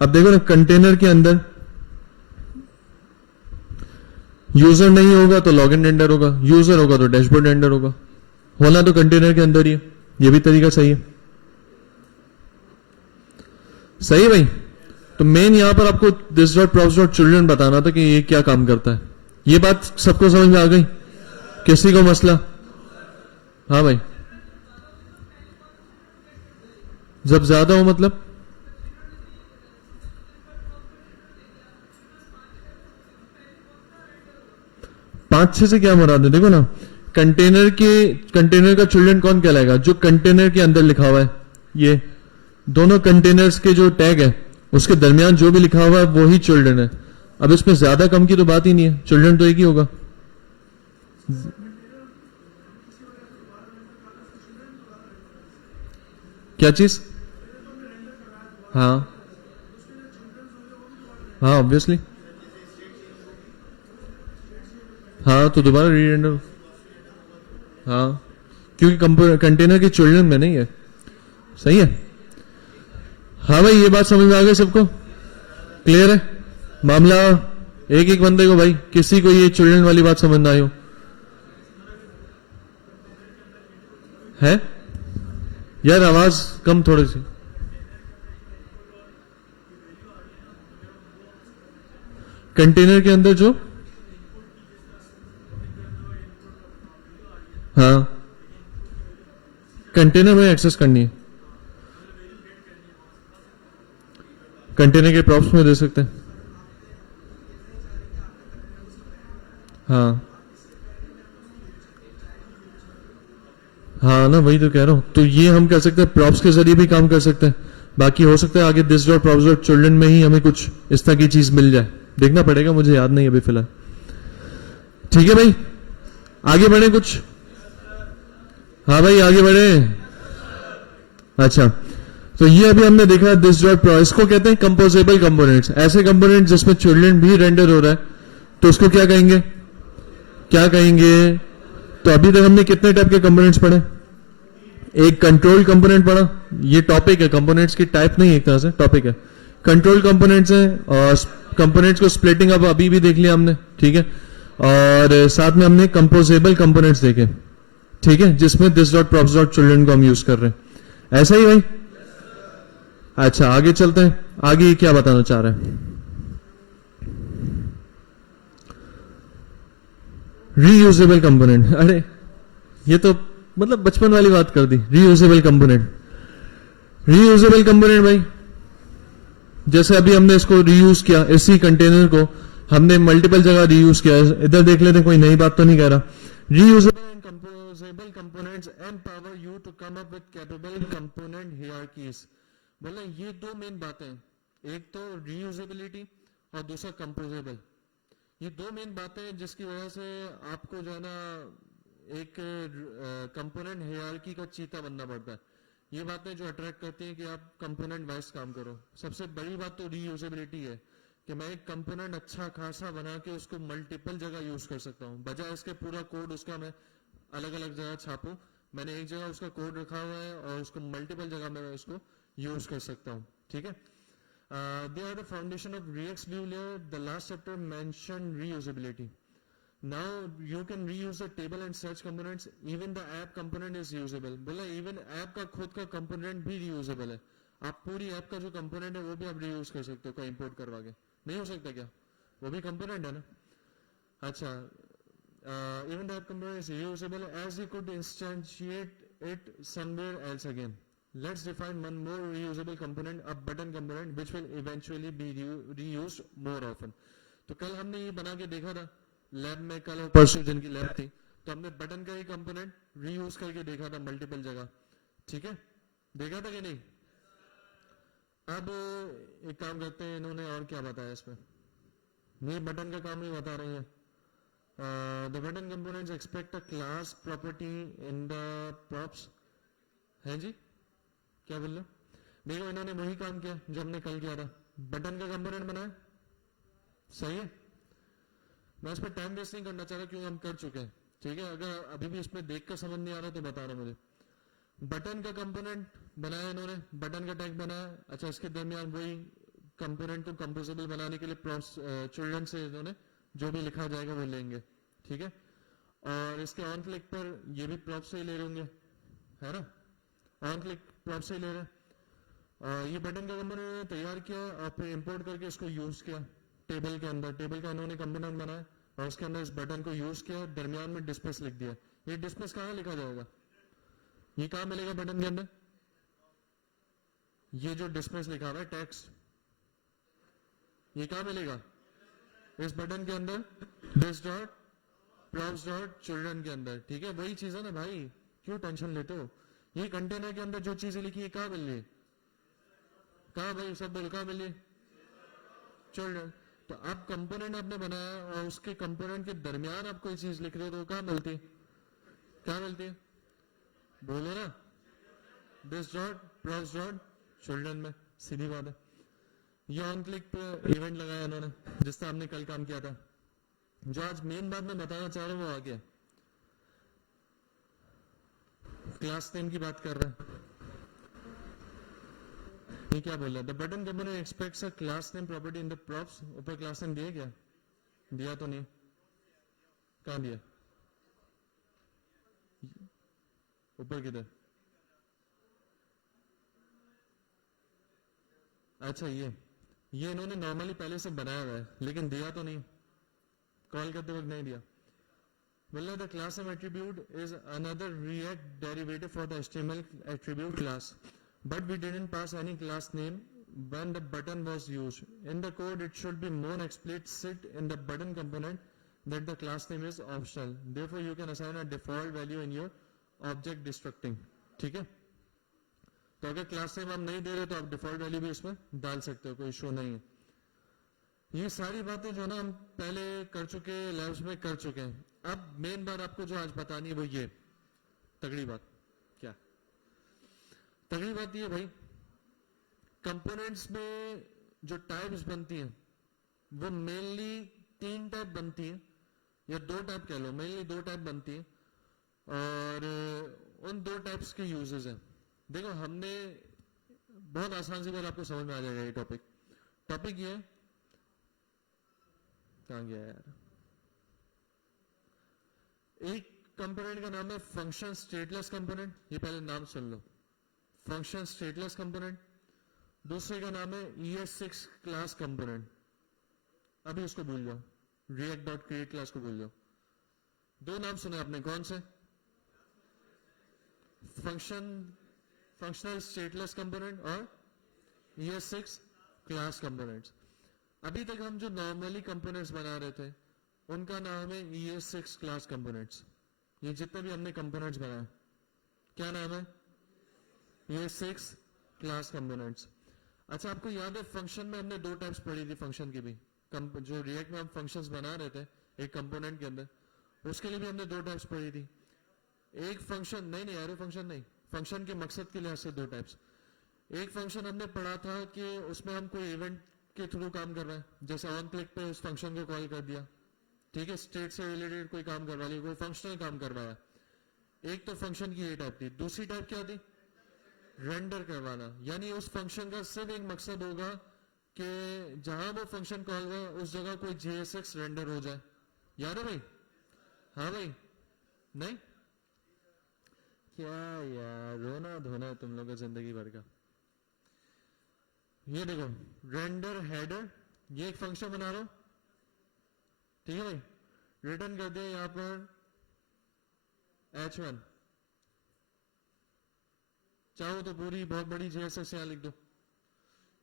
अब देखो ना, कंटेनर के अंदर यूजर नहीं होगा तो लॉगिन रेंडर होगा, यूजर होगा तो डैशबोर्ड रेंडर होगा, होना तो कंटेनर के अंदर ही है। ये भी तरीका सही है, सही है भाई। तो मेन यहां पर आपको this dot props dot children बताना था कि ये क्या काम करता है। ये बात सबको समझ में आ गई, किसी को मसला? हाँ भाई, जब ज्यादा हो मतलब पांच छह से क्या मुराद है? देखो ना, कंटेनर का चिल्ड्रन कौन कहलाएगा? जो कंटेनर के अंदर लिखा हुआ है, ये दोनों कंटेनर्स के जो टैग है उसके दरमियान जो भी लिखा हुआ है वो ही चिल्ड्रन है। अब इसमें ज्यादा कम की तो बात ही नहीं है, चिल्ड्रन तो एक ही होगा। क्या चीज? हाँ हाँ ऑब्वियसली, हाँ तो दोबारा रीरेंडर, हाँ क्योंकि कंटेनर के चिल्ड्रन में नहीं है। सही है। हाँ भाई ये बात समझ में आ गई सबको, क्लियर है मामला? एक एक बंदे को भाई, किसी को ये चिल्ड्रन वाली बात समझ ना आई हो है यार? आवाज कम थोड़ी सी। कंटेनर के अंदर जो, हाँ कंटेनर में एक्सेस करनी है, कंटेनर के प्रॉप्स में दे सकते हैं। हाँ हाँ ना, वही तो कह रहा हूं। तो ये हम कर सकते हैं, प्रॉप्स के जरिए भी काम कर सकते हैं। बाकी हो सकता है आगे this dot props dot children में ही हमें कुछ इस तरह की चीज मिल जाए, देखना पड़ेगा, मुझे याद नहीं अभी फिलहाल। ठीक है भाई, आगे बढ़े कुछ? हाँ भाई आगे बढ़े। अच्छा, तो ये अभी हमने देखा दिस डॉट प्रॉ, इसको कहते हैं कंपोजेबल कंपोनेंट्स। ऐसे कंपोनेंट जिसमें चिल्ड्रन भी रेंडर हो रहा है तो उसको क्या कहेंगे, क्या कहेंगे? तो अभी तक हमने कितने टाइप के कंपोनेंट्स पढ़े? एक कंट्रोल कंपोनेंट पढ़ा, ये टॉपिक है, कंपोनेंट्स की टाइप नहीं, एक तरह से टॉपिक है। कंट्रोल कंपोनेंट्स है और कंपोनेंट्स को स्प्लिटिंग अब अभी भी देख लिया हमने, ठीक है। और साथ में हमने कंपोजेबल कंपोनेंट्स देखे, ठीक है, जिसमें this dot props dot children को हम यूज कर रहे हैं। ऐसा ही भाई? अच्छा, आगे चलते हैं। आगे क्या बताना चाह रहे हैं? Reusable component. अरे ये तो मतलब बचपन वाली बात कर दी। रीयूजेबल कंपोनेंट, रीयूजेबल कंपोनेंट भाई, जैसे अभी हमने इसको रीयूज किया, इसी कंटेनर को हमने मल्टीपल जगह रीयूज किया। इधर देख लेते हैं, कोई नई बात तो नहीं कह रहा। Reusable and composable components empower you to come up with capable component hierarchies. बोला ये दो मेन बातें हैं, एक तो रीयूजेबिलिटी और दूसरा कंपोजेबल। ये दो मेन बातें हैं जिसकी वजह से आपको जो है ना एक कंपोनेंट हियरार्की का चीता बनना पड़ता है। ये बातें जो अट्रैक्ट करती हैं कि आप कंपोनेंट वाइज काम करो। सबसे बड़ी बात तो रीयूजेबिलिटी है कि मैं एक कंपोनेंट अच्छा खासा बना के उसको मल्टीपल जगह यूज कर सकता हूँ, बजाय इसके पूरा कोड उसका मैं अलग अलग जगह छापूं। मैंने एक जगह उसका कोड रखा हुआ है और उसको मल्टीपल जगह मैं उसको यूज कर सकता हूँ, ठीक है। They are the foundation of React's view layer. The last chapter mentioned reusability. Now you can reuse the table and search components. Even the app component is usable. बोला even app का खुद का component भी reusable है। आप पूरी app का जो component है वो भी आप reuse कर सकते हो, कोई import करवा के। नहीं हो सकता क्या? वो भी component है ना। अच्छा, even the app component is reusable as you could instantiate it somewhere else again. Let's define one more reusable component, a button component, which will eventually be reused more often. तो कल हमने ये बना के देखा था लैब में, कल और परसों जिनकी लैब थी, तो हमने बटन का ही कंपोनेंट रीयूज करके देखा था मल्टीपल जगह, ठीक है। देखा था कि नहीं? अब एक काम करते हैं, इन्होंने और क्या बताया इसमें? ये बटन का काम ही बता रही है। The button components expect a class property in the props. है जी, क्या बोल रहे? देखो इन्होंने वही काम किया जो हमने कल किया था, बटन का कंपोनेंट बनाया, सही है। मैं इस पर टाइम वेस्ट नहीं करना चाह रहा क्योंकि हम कर चुके हैं, ठीक है। अगर अभी भी इसमें देख कर समझ नहीं आ रहा तो बता रहे मुझे। बटन का कंपोनेंट बनाया इन्होंने, बटन का टैग बनाया। अच्छा, इसके दरमियान वही कंपोनेंट को कंपोजेबल बनाने के लिए चिल्ड्रन से इन्होंने जो भी लिखा जाएगा वो लेंगे, ठीक है। और इसके ऑन क्लिक पर ये भी प्रॉप से ही ले लेंगे, है ना। ऑन क्लिक प्रॉप से ही ले रहे। ये बटन का कंपोनेंट तैयार किया और फिर इंपोर्ट करके इसको यूज किया टेबल के अंदर। टेबल का इन्होंने कंपोनेंट बनाया और उसके अंदर इस बटन को यूज किया, दरमियान में डिस्प्लेस लिख दिया। ये डिस्प्लेस कहाँ लिखा जाएगा? ये कहाँ मिलेगा बटन के अंदर? ये जो डिस्प्लेस लिखा हुआ है टेक्स्ट, ये कहाँ मिलेगा? इस बटन के अंदर, this dot props dot children के अंदर, ठीक है। वही चीज है ना भाई, क्यों टेंशन लेते हो? ये कंटेनर के अंदर जो चीजें लिखी है कहाँ मिल रही है? कहाँ भाई, सब बोल, कहाँ मिल रही है? चिल्ड्रन। तो आप कंपोनेंट आपने बनाया और उसके कंपोनेंट के दरमियान आप कोई चीज लिख रहे हो तो कहाँ मिलती है? कहाँ मिलती है? बोलो ना, this dot props dot children में, सीधी बात है। ये ऑन क्लिक पे इवेंट लगाया इन्होंने जिससे हमने कल काम किया था। जो आज मेन बात मैं बताना चाह रहा हूँ वो आ गया, क्लास नेम की बात कर रहे हैं। ये क्या बोल रहा है? The button component aspects a class name property in the props. ऊपर क्लास नेम दिया क्या? दिया तो नहीं, कहाँ दिया? ऊपर किधर? अच्छा, ये इन्होंने नॉर्मली पहले से बनाया हुआ है लेकिन दिया तो नहीं, कॉल करते वक्त नहीं दिया। Well, the class name attribute is another React derivative for the HTML attribute class, but we didn't pass any class name when the button was used. In the code, it should be more explicit in the button component that the class name is optional. Therefore, you can assign a default value in your object destructing. ठीक है? तो अगर क्लास नेम आप नहीं दे रहे तो आप डिफॉल्ट वैल्यू भी इसमें डाल सकते हो, कोई इशू नहीं है। ये सारी बातें जो ना हम पहले कर चुके, लैब्स में कर चुके हैं। अब मेन बात आपको जो आज बतानी है वो ये तगड़ी बात। क्या तगड़ी बात? ये भाई, कंपोनेंट्स में जो टाइप्स बनती हैं वो मेनली 3 टाइप बनती है, या 2 टाइप कह लो, मेनली 2 टाइप बनती है। और उन दो टाइप्स के यूजेस हैं। देखो हमने बहुत आसान सी बात आपको समझ में आ जाएगा ये टॉपिक ये कहाँ गया यार। एक कंपोनेंट का नाम है फंक्शन स्टेटलेस कंपोनेंट, ये पहले नाम सुन लो, फंक्शन स्टेटलेस कंपोनेंट। दूसरे का नाम है ES6 क्लास कंपोनेंट, अभी उसको भूल जाओ, react.create क्लास को भूल जाओ। दो नाम सुने आपने, कौन से? फंक्शनल स्टेटलेस कंपोनेंट और ES6 क्लास कंपोनेंट्स। अभी तक हम जो नॉर्मली कंपोनेंट्स बना रहे थे उनका नाम है ES6 क्लास कंपोनेंट्स। ये जितने भी हमने कंपोनेंट्स बनाए क्या नाम है? ES6 class components. अच्छा आपको याद है फंक्शन में हमने दो टाइप्स पढ़ी थी फंक्शन की भी, जो रिएक्ट में हम फंक्शंस बना रहे थे एक कंपोनेंट के अंदर, उसके लिए भी हमने दो टाइप्स पढ़ी थी। एक फंक्शन नहीं एरो फंक्शन नहीं, फंक्शन के मकसद के लिहाज से दो टाइप्स। एक फंक्शन हमने पढ़ा था कि उसमें हम कोई इवेंट के थ्रू काम कर रहे हैं, जैसे ऑन क्लिक पे उस फंक्शन को कॉल कर दिया, ठीक है, स्टेट से रिलेटेड कोई काम करवा लिया, कोई फंक्शनल काम करवाया। एक तो फंक्शन की ये टाइप थी। दूसरी टाइप क्या थी? रेंडर करवाना, यानी उस फंक्शन का सिर्फ एक मकसद होगा कि जहां वो फंक्शन कॉल हुआ उस जगह कोई JSX रेंडर हो जाए। याद है भाई? हाँ भाई? नहीं क्या यार, रोना धोना तुम लोग का जिंदगी भर का। ये देखो रेंडर हेडर, ये एक फंक्शन बना रहा हूं, ठीक है भाई, रिटर्न कर दिया यहां पर H1, चाहो तो पूरी बहुत बड़ी JSX यहां लिख दो,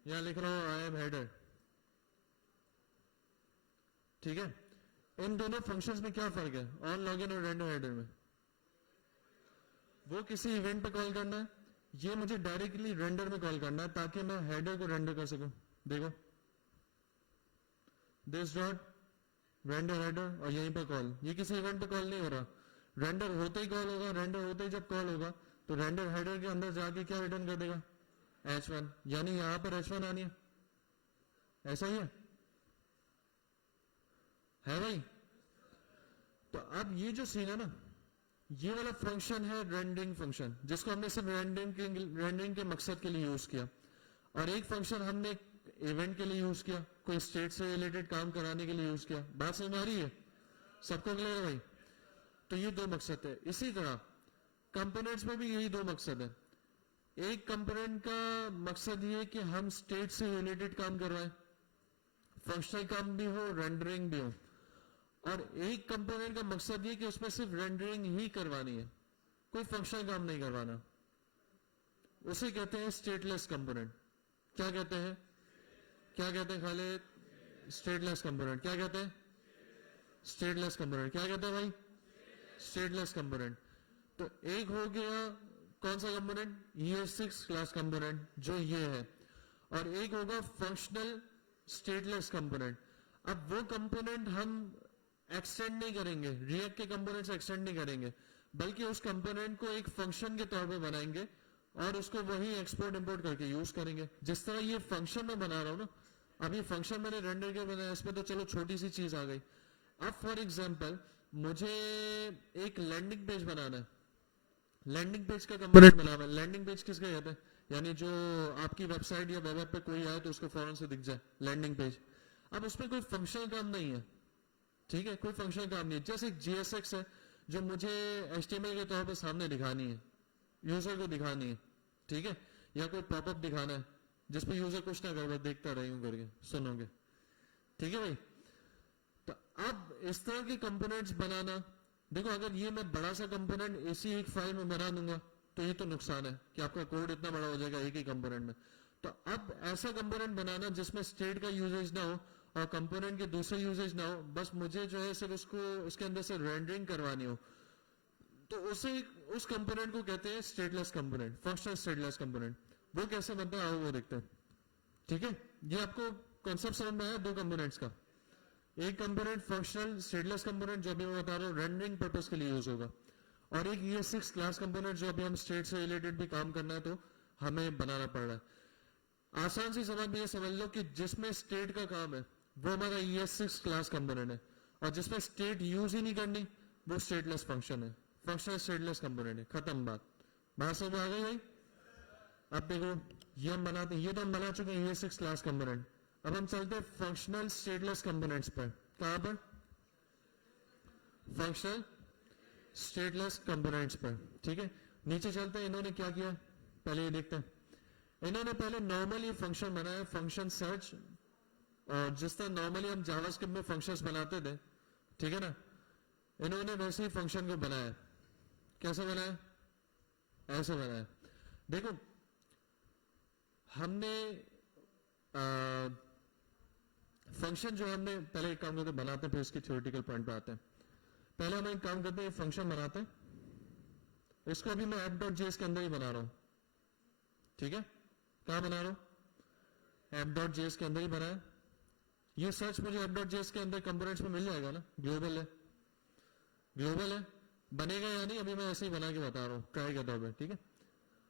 यहां लिख रहा हूं I am header, ठीक है। इन दोनों फंक्शंस में क्या फर्क है ऑन लॉगिन और रेंडर हेडर में? वो किसी इवेंट पे कॉल करना है, ये मुझे डायरेक्टली रेंडर में कॉल करना है ताकि मैं हेडर को रेंडर कर सकूं। देखो दिस डॉट रेंडर हेडर और यहीं पे कॉल, ये किसी इवेंट पे कॉल नहीं हो रहा, रेंडर होते ही कॉल होगा, रेंडर होते ही जब कॉल होगा तो रेंडर हेडर के अंदर जाके क्या रिटर्न कर देगा? H1, यानी यहां पर H1 आनी है, ऐसा ही है भाई? तो अब ये जो सीन है ना, ये वाला फंक्शन है रेंडरिंग फंक्शन, जिसको हमने सिर्फ रेंडरिंग के मकसद के लिए यूज किया, और एक फंक्शन हमने इवेंट के लिए यूज किया, कोई स्टेट से रिलेटेड काम कराने के लिए यूज किया। बात समझ में आ रही है सबको? क्लियर है भाई? तो ये दो मकसद है। इसी तरह कंपोनेंट्स में भी यही दो मकसद है। एक कंपोनेंट का मकसद ये कि हम स्टेट से रिलेटेड काम करवाएं, फंक्शनल काम भी हो, रेंडरिंग भी हो, और एक कंपोनेंट का मकसद ये कि उसमें सिर्फ रेंडरिंग ही करवानी है, कोई फंक्शनल काम नहीं करवाना। उसे कहते हैं स्टेटलेस कंपोनेंट। क्या कहते हैं? क्या कहते हैं खाली? Stateless component. क्या कहते हैं? Stateless component. क्या कहते हैं भाई? Stateless component. तो एक हो गया कौन सा कंपोनेंट? ES6 क्लास कंपोनेंट, जो ये है, और एक होगा फंक्शनल स्टेटलेस कंपोनेंट। अब वो कंपोनेंट हम एक्सटेंड नहीं करेंगे, रिएक्ट के कंपोनेंट से एक्सटेंड नहीं करेंगे, बल्कि उस कंपोनेंट को एक फंक्शन के तौर पे बनाएंगे और उसको वही एक्सपोर्ट इंपोर्ट करके यूज करेंगे। जिस तरह ये फंक्शन में बना रहा हूं ना, अब ये फंक्शन मैंने रेंडर के बनाया, इसमें तो चलो छोटी सी चीज आ गई। अब फॉर एग्जांपल मुझे एक लैंडिंग पेज बनाना है, लैंडिंग पेज का कंपोनेंट बना हुआ है। लैंडिंग पेज किसका कहते हैं? यानी जो आपकी वेबसाइट या वेब पे कोई आए तो उसको फौरन से दिख जाए, लैंडिंग पेज। अब उसमें कोई फंक्शनल काम नहीं है, ठीक है, कोई फंक्शनल काम नहीं है, जैसे एक JSX है जो मुझे HTML के तौर पे सामने दिखानी है, यूजर को दिखानी है, ठीक है, या कोई पॉपअप दिखाना है जिसपे यूजर कुछ ना कर, देखता रहे यूं करके सुनोगे, ठीक है भाई। तो अब इस तरह के कंपोनेंट्स बनाना, देखो अगर ये मैं बड़ा सा कंपोनेंट इसी एक फाइल में बना दूंगा तो ये तो नुकसान है कि आपका कोड इतना बड़ा हो जाएगा एक ही कंपोनेंट में। तो अब ऐसा कंपोनेंट बनाना जिसमें स्टेट का यूजेज ना हो और कंपोनेंट के दूसरे यूजेज ना हो, बस मुझे जो है सिर्फ उसको उसके अंदर से रेंडरिंग करवानी हो, तो उस कंपोनेंट को कहते हैं stateless component, functional stateless component. वो कैसे बनता है आओ वो देखते हैं, ठीक है। ये आपको कॉन्सेप्ट समझ में आया दो कंपोनेंट्स का? एक कंपोनेंट फंक्शनल स्टेटलेस कंपोनेंट जो अभी मैं बता रहा हूँ रेंडरिंग पर्पस के लिए यूज होगा, और एक ES6 क्लास कंपोनेंट जो अभी हम स्टेट से रिलेटेड भी काम करना है तो हमें बनाना पड़ रहा है। आसान सी समझ में ये समझ लो कि जिसमें स्टेट का काम है वो हमारा ES6 क्लास कंपोनेंट है, और जिसमें स्टेट यूज ही नहीं करनी वो स्टेटलेस फंक्शन है, फंक्शनल स्टेटलेस कंपोनेंट है, खत्म बात समझ में आ गई भाई। अब देखो ये हम बनाते हैं, ये तो हम बना चुके हैं ES6 क्लास कंपोनेंट। अब हम चलते हैं फंक्शनल स्टेटलेस कंपोनेंट्स पर। कहां पर? फंक्शनल स्टेटलेस कंपोनेंट्स पर, ठीक है। नीचे चलते हैं, इन्होंने क्या किया पहले ये देखते हैं। इन्होंने पहले नॉर्मली फंक्शन बनाया, फंक्शन सर्च, और जिस तरह नॉर्मली हम जावास्क्रिप्ट में फंक्शंस बनाते थे, ठीक है ना, इन्होंने वैसे ही फंक्शन को बनाया। कैसे बनाया? ऐसे बनाया। देखो हमने फंक्शन जो हमने पहले एक काम करते बनाते हैं, फिर उसकी थ्योरेटिकल पॉइंट पे आते हैं। पहले हम एक काम करते हैं, फंक्शन बनाते हैं, इसको अभी मैं app.js के अंदर ही बना रहा हूं, ठीक है। कहां बना रहा हूं? app.js के अंदर ही बनाया। ये सर्च मुझे app.js के अंदर कंपोनेंट्स में मिल जाएगा ना, ग्लोबल है, ग्लोबल है, बनेगा या नहीं अभी मैं ऐसे ही बना के बता रहा हूं, ट्राई करता हूं, ठीक है।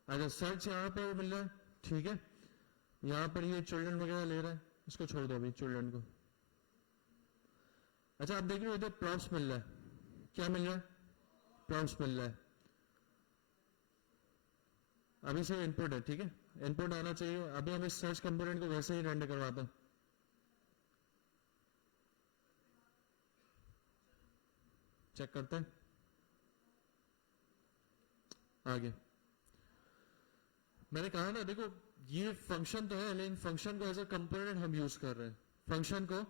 अच्छा सर्च यहां पर मिल रहा है, ठीक है। यहां पर ये चिल्ड्रन वगैरह ले रहा है, इसको छोड़ दो अभी चिल्ड्रन को। अच्छा आप देख रहे हो इधर प्रॉम्प्ट्स मिल रहा है, क्या मिल रहा है? प्रॉम्प्ट्स मिल रहा है। अभी से इनपुट है, ठीक है, इनपुट आना चाहिए। अभी हम इस सर्च कंपोनेंट को वैसे ही रेंडर करवाते हैं। चेक करते हैं आगे। मैंने कहा ना, देखो ये फंक्शन तो है, लेकिन फंक्शन को एज अ कंपोनेंट हम यूज कर रहे हैं, फंक्शन को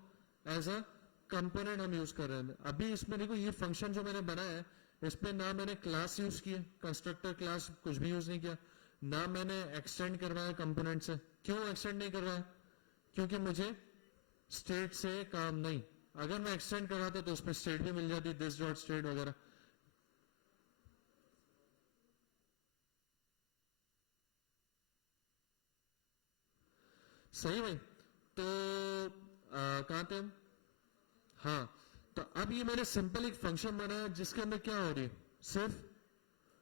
एज अ कंपोनेंट हम यूज कर रहे हैं। अभी इसमें देखो ये फंक्शन जो मैंने बनाया है, इसमें ना मैंने क्लास यूज किए, कंस्ट्रक्टर क्लास कुछ भी यूज नहीं किया, ना मैंने एक्सटेंड करवाया कंपोनेंट से। क्यों एक्सटेंड नहीं करवाया? क्योंकि मुझे स्टेट से काम नहीं। अगर मैं एक्सटेंड कराता तो उसमें स्टेट भी मिल जाती, दिस डॉट स्टेट वगैरह। सही भाई। तो कहां थे हम? हाँ, तो अब ये मैंने सिंपल एक फंक्शन बनाया जिसके अंदर क्या हो रही है, सिर्फ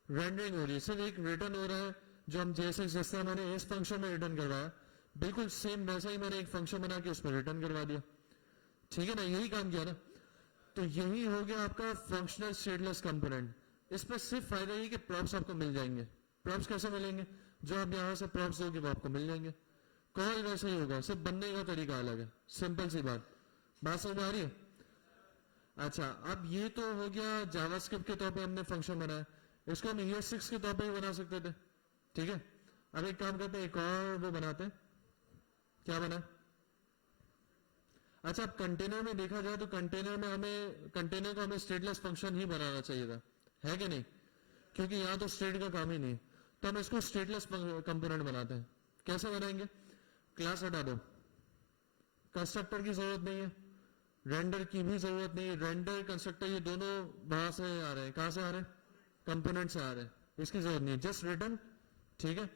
रेंडरिंग हो रही है, सिर्फ एक रिटर्न हो रहा है, जो हम जैसे जैसा मैंने इस फंक्शन में रिटर्न करवाया, बिल्कुल सेम वैसा ही मैंने एक फंक्शन बना के उसमें रिटर्न करवा दिया, ठीक है ना, यही काम किया ना। तो यही हो गया आपका फंक्शनल स्टेटलेस कंपोनेंट। इसमें सिर्फ फायदा ये कि प्रॉप्स आपको मिल जाएंगे। प्रॉप्स कैसे मिलेंगे? जो आप यहां से प्रॉप्स दोगे वो आपको मिल जाएंगे। कॉल वैसे ही होगा, सिर्फ बनने का तरीका अलग है, सिंपल सी बात समझ में आ रही है? अच्छा अब ये तो हो गया जावास्क्रिप्ट के तौर पे हमने फंक्शन बनाया, इसको हम ES6 के तौर पे भी बना सकते थे, ठीक है। अब एक काम करते हैं, एक और वो बनाते हैं। क्या बना? अच्छा अब कंटेनर में देखा जाए तो कंटेनर को हमें स्टेटलेस फंक्शन ही बनाना चाहिए था, है कि नहीं? क्योंकि यहां तो स्टेट का काम ही नहीं, तो हम इसको स्टेटलेस कंपोनेंट बनाते हैं। कैसे बनाएंगे? क्लास हटा दो, कंस्ट्रक्टर की जरूरत नहीं है, रेंडर की भी जरूरत नहीं है। रेंडर कंस्ट्रक्टर ये दोनों वहां से आ रहे हैं, कहां से आ रहे हैं? कंपोनेंट से आ रहे हैं, इसकी जरूरत नहीं है, जस्ट रिटर्न, ठीक है।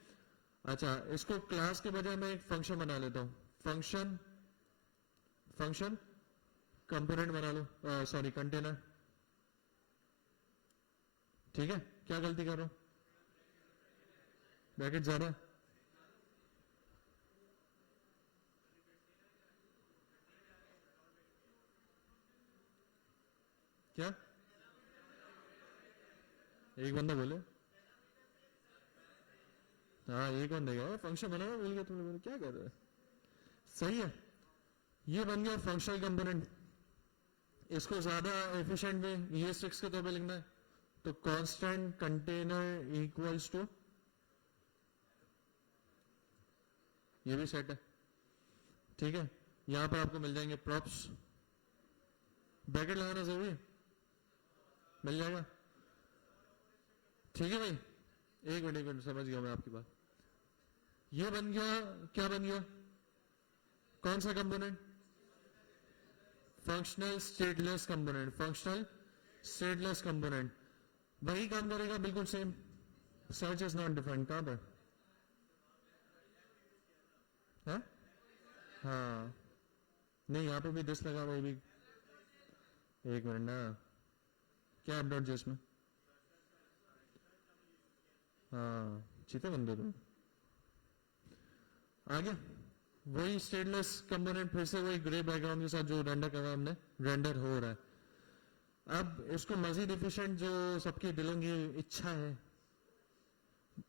अच्छा इसको क्लास के बजाय मैं एक फंक्शन बना लेता हूं, फंक्शन कंपोनेंट बना लो, सॉरी कंटेनर, ठीक है। क्या गलती कर रहा हूं? ब्रैकेट ज्यादा, क्या एक बंदा बोले? हाँ एक बंदे का फंक्शन बनाना भूल गया, तुमने बोले क्या कर रहे हो? सही है, ये बन गया फंक्शनल कंपोनेंट। इसको ज्यादा एफिशिएंट में ES6 के तौर पे लिखना है तो कांस्टेंट कंटेनर इक्वल्स टू, ये भी सेट है, ठीक है। यहां पर आपको मिल जाएंगे प्रॉप्स, ब्रैकेट लगाना जरूरी है, मिल जाएगा, ठीक है भाई। एक मिनट समझ गया मैं आपकी बात। ये बन गया, क्या बन गया? कौन सा component? Functional stateless component, functional stateless component वही काम करेगा बिल्कुल same. Search is not defined, कहां पर? हाँ हाँ नहीं यहां पे भी दिस लगा हुआ है भी। एक मिनट ना, क्या अपडेट जिसमें? हाँ चीते बंदे तुम आ गया। वही स्टेटलेस कंपोनेंट फिर से वही ग्रे बैकग्राउंड के साथ जो रेंडर कर रहा है हमने, रेंडर हो रहा है। अब इसको मजीद इफिशिएंट जो सबकी दिलों की इच्छा है,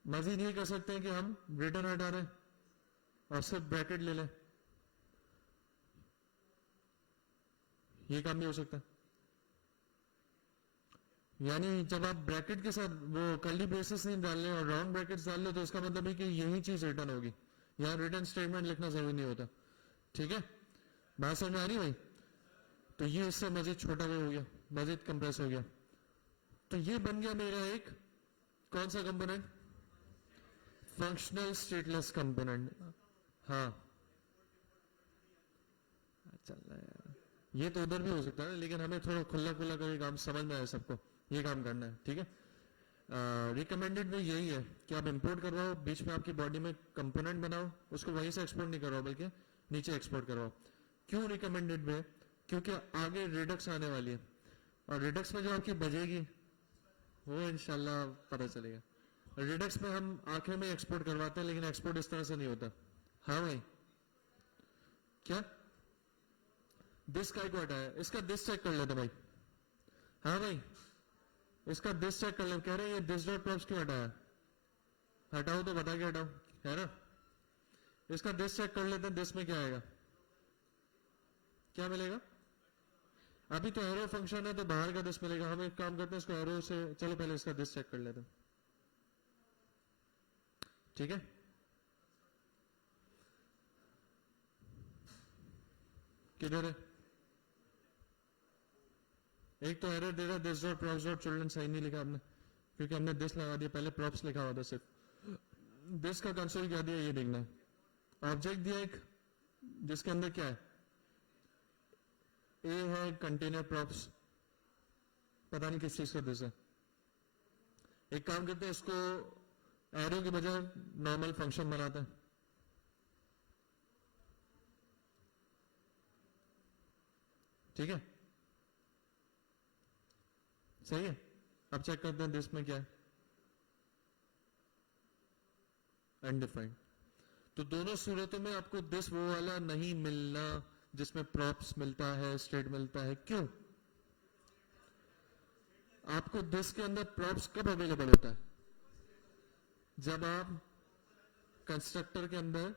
मजीद ये कर सकते हैं कि हम रिटर्न हटा दें और सिर्फ ब्रैकेट ले लें। ये काम भी हो सकता है। यानी जब आप ब्रैकेट के साथ वो कर्ली ब्रेसेस नहीं डाल रहे और राउंड ब्रैकेट्स डाल लो तो इसका मतलब है कि यही चीज रिटर्न होगी। यहां रिटर्न स्टेटमेंट लिखना जरूरी नहीं होता। ठीक है, बात समझ में आ रही भाई? तो ये इससे मजीद छोटा भी हो गया, मजीद कंप्रेस हो गया। तो ये बन गया मेरा एक कौन सा कंपोनेंट? Functional stateless component. हाँ चल रहा है यार, ये तो उधर भी हो सकता है, लेकिन हमें थोड़ा खुला खुला करके काम समझ में आए सबको, ये काम करना है। ठीक है, रिकमेंडेड में यही है कि आप इंपोर्ट करवाओ, बीच में आपकी बॉडी में कंपोनेंट बनाओ, उसको वहीं से एक्सपोर्ट नहीं करवाओ बल्कि नीचे एक्सपोर्ट करवाओ। क्यों रिकमेंडेड में? क्योंकि आगे रिडक्स आने वाली है और रिडक्स में जो आपकी बजेगी वो इंशाल्लाह पता चलेगा। रिडक्स में हम आखिर में एक्सपोर्ट करवाते हैं, लेकिन एक्सपोर्ट इस तरह से नहीं होता। हाँ भाई, क्या दिस का को हटाया? इसका दिस चेक कर लेते भाई। हाँ भाई, इसका दिस चेक कर ले। कह रहे हैं ये दिस डॉट प्रॉप्स क्यों हटाया? हटाओ तो बता के हटाओ, है ना? इसका दिस चेक कर लेते हैं, दिस में क्या आएगा, क्या मिलेगा? अभी तो एरो फंक्शन है तो बाहर का दिस मिलेगा। हम एक काम करते हैं, इसको एरो से, चलो पहले इसका दिस चेक कर लेते हैं। ठीक है, किधर है? एक तो एरर दे रहा है, this dot props dot children. सही नहीं लिखा आपने, क्योंकि हमने दिस लगा दिया, पहले प्रॉप्स लिखा हुआ था सिर्फ। दिस का कंसोल क्या दिया ये देखना है। ऑब्जेक्ट दिया एक जिसके अंदर क्या है, ए है कंटेनर प्रॉप्स, पता नहीं किस चीज का दिस है। एक काम करते हैं, इसको एरो के बजाय नॉर्मल फंक्शन बनाते हैं। ठीक है, सही है। अब चेक करते हैं दिस में क्या है, अनडिफाइंड। तो दोनों सूरतों में आपको दिस वो वाला नहीं मिलना जिसमें प्रॉप्स मिलता है, स्टेट मिलता है। क्यों? आपको दिस के अंदर प्रॉप्स कब अवेलेबल होता है? जब आप कंस्ट्रक्टर के अंदर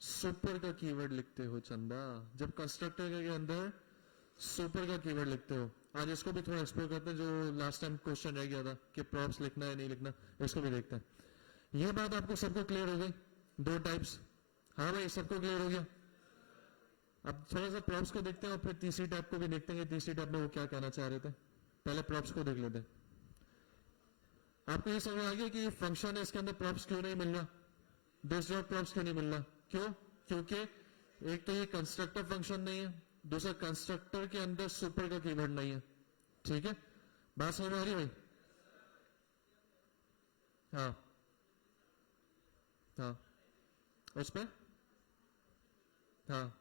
सुपर का कीवर्ड लिखते हो चंदा। जब कंस्ट्रक्टर के अंदर सुपर का कीवर्ड लिखते हो। आज इसको भी थोड़ा एक्सप्लोर करते हैं, जो लास्ट टाइम क्वेश्चन रह गया था कि प्रॉप्स लिखना है नहीं लिखना, इसको भी देखते हैं। यह बात आपको सबको क्लियर हो गई? दो टाइप्स, हाँ भाई सबको क्लियर हो गया। अब थोड़ा सा प्रॉप्स को देखते हैं और फिर तीसरी टाइप को भी देखते हैं, तीसरी टाइप में वो क्या कहना चाह रहे थे। पहले प्रॉप्स को देख लेते हैं। आपको ये समझ आ गया कि फंक्शन है, इसके अंदर प्रॉप्स क्यों नहीं मिल रहा, दिस डॉट प्रॉप्स क्यों नहीं मिल रहा? क्यों? क्योंकि एक तो ये कंस्ट्रक्टर फंक्शन नहीं है, दूसरा कंस्ट्रक्टर के अंदर सुपर का कीवर्ड नहीं है। ठीक है, बात समझ में आ रही भाई? हाँ हाँ, उस पर हाँ,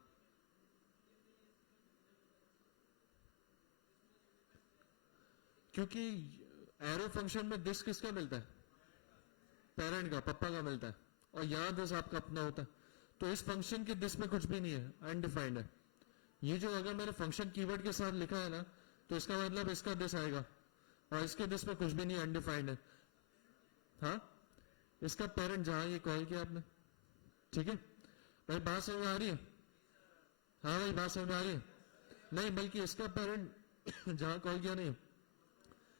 क्योंकि एरो फंक्शन में दिस किसका मिलता है? पेरेंट का, पप्पा का मिलता है, और यहां दिस आपका अपना होता है। तो इस फंक्शन के दिस में कुछ भी नहीं है, अनडिफाइंड है। ये जो अगर मैंने फंक्शन कीवर्ड के साथ लिखा है ना, तो इसका मतलब इसका दिस आएगा, और इसके दिस में कुछ भी नहीं, अनडिफाइंड है। हाँ, इसका पेरेंट जहां ये कॉल किया आपने। ठीक है भाई, बात समझ में आ रही है? हाँ भाई, बात समझ में आ रही है? नहीं, बल्कि इसका पेरेंट जहां कॉल किया नहीं,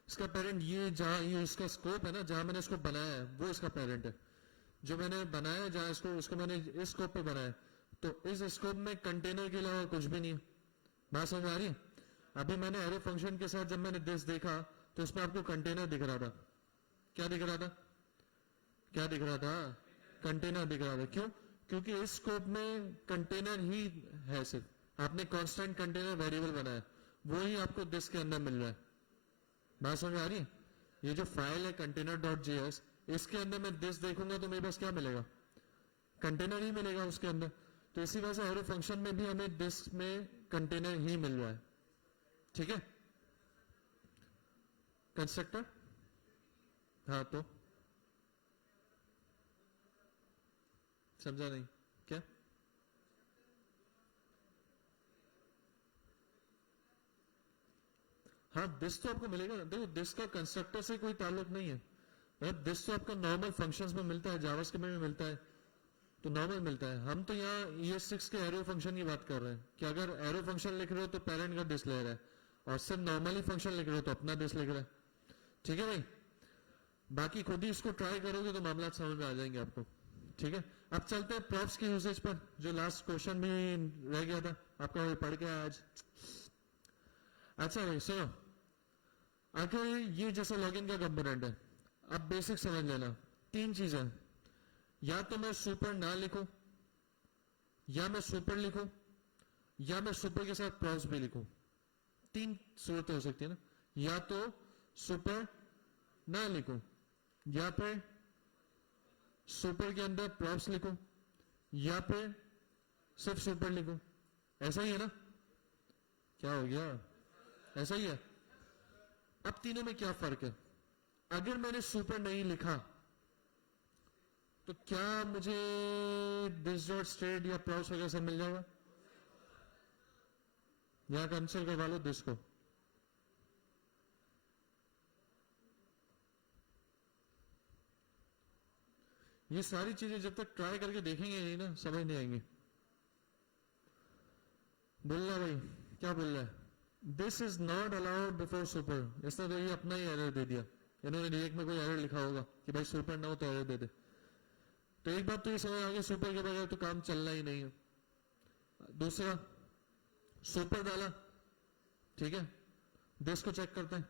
इसका पेरेंट ये जहां ये इसका स्कोप है ना, जहां मैंने इसको बनाया है वो इसका पेरेंट है। जो मैंने बनाया जहां इसको, उसको मैंने इस स्कोप पे बनाया, तो इस स्कोप में कंटेनर के अलावा कुछ भी नहीं है। बात समझ में आ रही है? अभी मैंने एरो फंक्शन के साथ जब मैंने दिस देखा तो उसमें आपको कंटेनर दिख रहा था। क्या दिख रहा था? क्या दिख रहा था? कंटेनर दिख रहा था। क्यों? क्योंकि इस स्कोप में कंटेनर ही है, सिर्फ आपने कांस्टेंट कंटेनर वेरिएबल बनाया, वो ही आपको दिस के अंदर मिल रहा है। बात समझ में आ रही है? ये जो फाइल है कंटेनर डॉट जेएस, इसके अंदर मैं दिस देखूंगा तो मेरे पास क्या मिलेगा? कंटेनर ही मिलेगा उसके अंदर। तो इसी वजह से एरो फंक्शन में भी हमें दिस में कंटेनर ही मिल रहा है। ठीक है, कंस्ट्रक्टर। हाँ, तो समझा नहीं क्या? हाँ दिस तो आपको मिलेगा ना। देखो दिस का कंस्ट्रक्टर से कोई ताल्लुक नहीं है, मतलब दिस तो आपका नॉर्मल फंक्शंस में मिलता है, जावास्क्रिप्ट में मिलता है, तो नॉर्मल मिलता है। हम तो यहाँ ES6 के एरो फंक्शन की बात कर रहे हैं कि अगर एरो फंक्शन लिख रहे हो तो पेरेंट का दिस ले रहा है, और सिर्फ नॉर्मली फंक्शन लिख रहे हो तो अपना दिस लिख रहा है। ठीक है भाई, बाकी खुद ही इसको ट्राई करोगे तो मामला समझ में आ जाएंगे आपको। ठीक है, अब चलते हैं प्रॉप्स के यूसेज पर, जो लास्ट क्वेश्चन भी रह गया था आपका, वही पढ़ के आया आज। अच्छा भाई सुनो, आखिर ये जैसे लॉगिन का कंपोनेंट है, अब बेसिक समझ लेना। तीन चीजें, या तो मैं सुपर ना लिखूं, या मैं सुपर लिखूं, या मैं सुपर के साथ प्रॉप्स भी लिखूं। तीन सूरतें हो सकती है ना, या तो सुपर ना लिखूं, या फिर सुपर के अंदर प्रॉप्स लिखूं, या फिर सिर्फ सुपर लिखूं। ऐसा ही है ना? क्या हो गया? ऐसा ही है। अब तीनों में क्या फर्क है? अगर मैंने सुपर नहीं लिखा तो क्या मुझे दिस डॉट स्टेट या प्रॉप्स वगैरह से मिल जाएगा? यहां कैंसिल करवा लो दिस को। ये सारी चीजें जब तक ट्राई करके देखेंगे नहीं ना, समझ नहीं आएंगे। बोल रहा भाई, क्या बोल रहा है? This is not allowed before super. इसने तो ये अपना ही एरर दे दिया, इन्होंने रिएक्ट में कोई एरर लिखा होगा कि भाई सुपर ना हो तो एरर दे दे। तो एक बात तो ये समझ आ गया, सुपर के बगैर तो काम चलना ही नहीं है। दूसरा, सुपर डाला, ठीक है, दिस को चेक करते हैं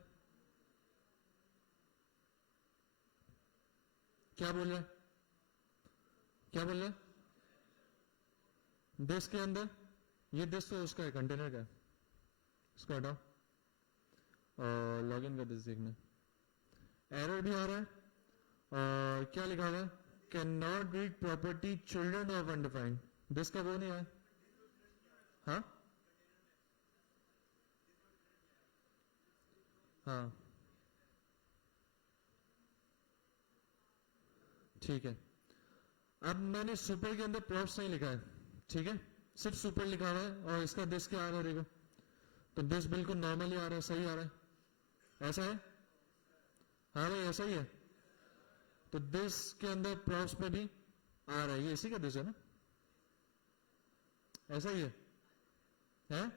क्या बोल रहा है, क्या बोल रहा है? दिस के अंदर ये दिस तो उसका है, कंटेनर का है, इसको हटाओ और लॉगिन का दिस देखना। एरर भी आ रहा है, और क्या लिखा हुआ है? Can not read property children of undefined. This का वो नहीं है। हाँ हाँ ठीक है। अब मैंने सुपर के अंदर प्रॉप्स नहीं लिखा है, ठीक है, सिर्फ सुपर लिखा हुआ है, और इसका दिस क्या आ रहा है देखो, तो दिस बिल्कुल नॉर्मली आ रहा है, सही आ रहा है। ऐसा है? हाँ भाई ऐसा ही है। तो दिस के अंदर प्रॉप्स में भी आ रहा है, ये इसी का दिस है ना? ऐसा ही है, हैं?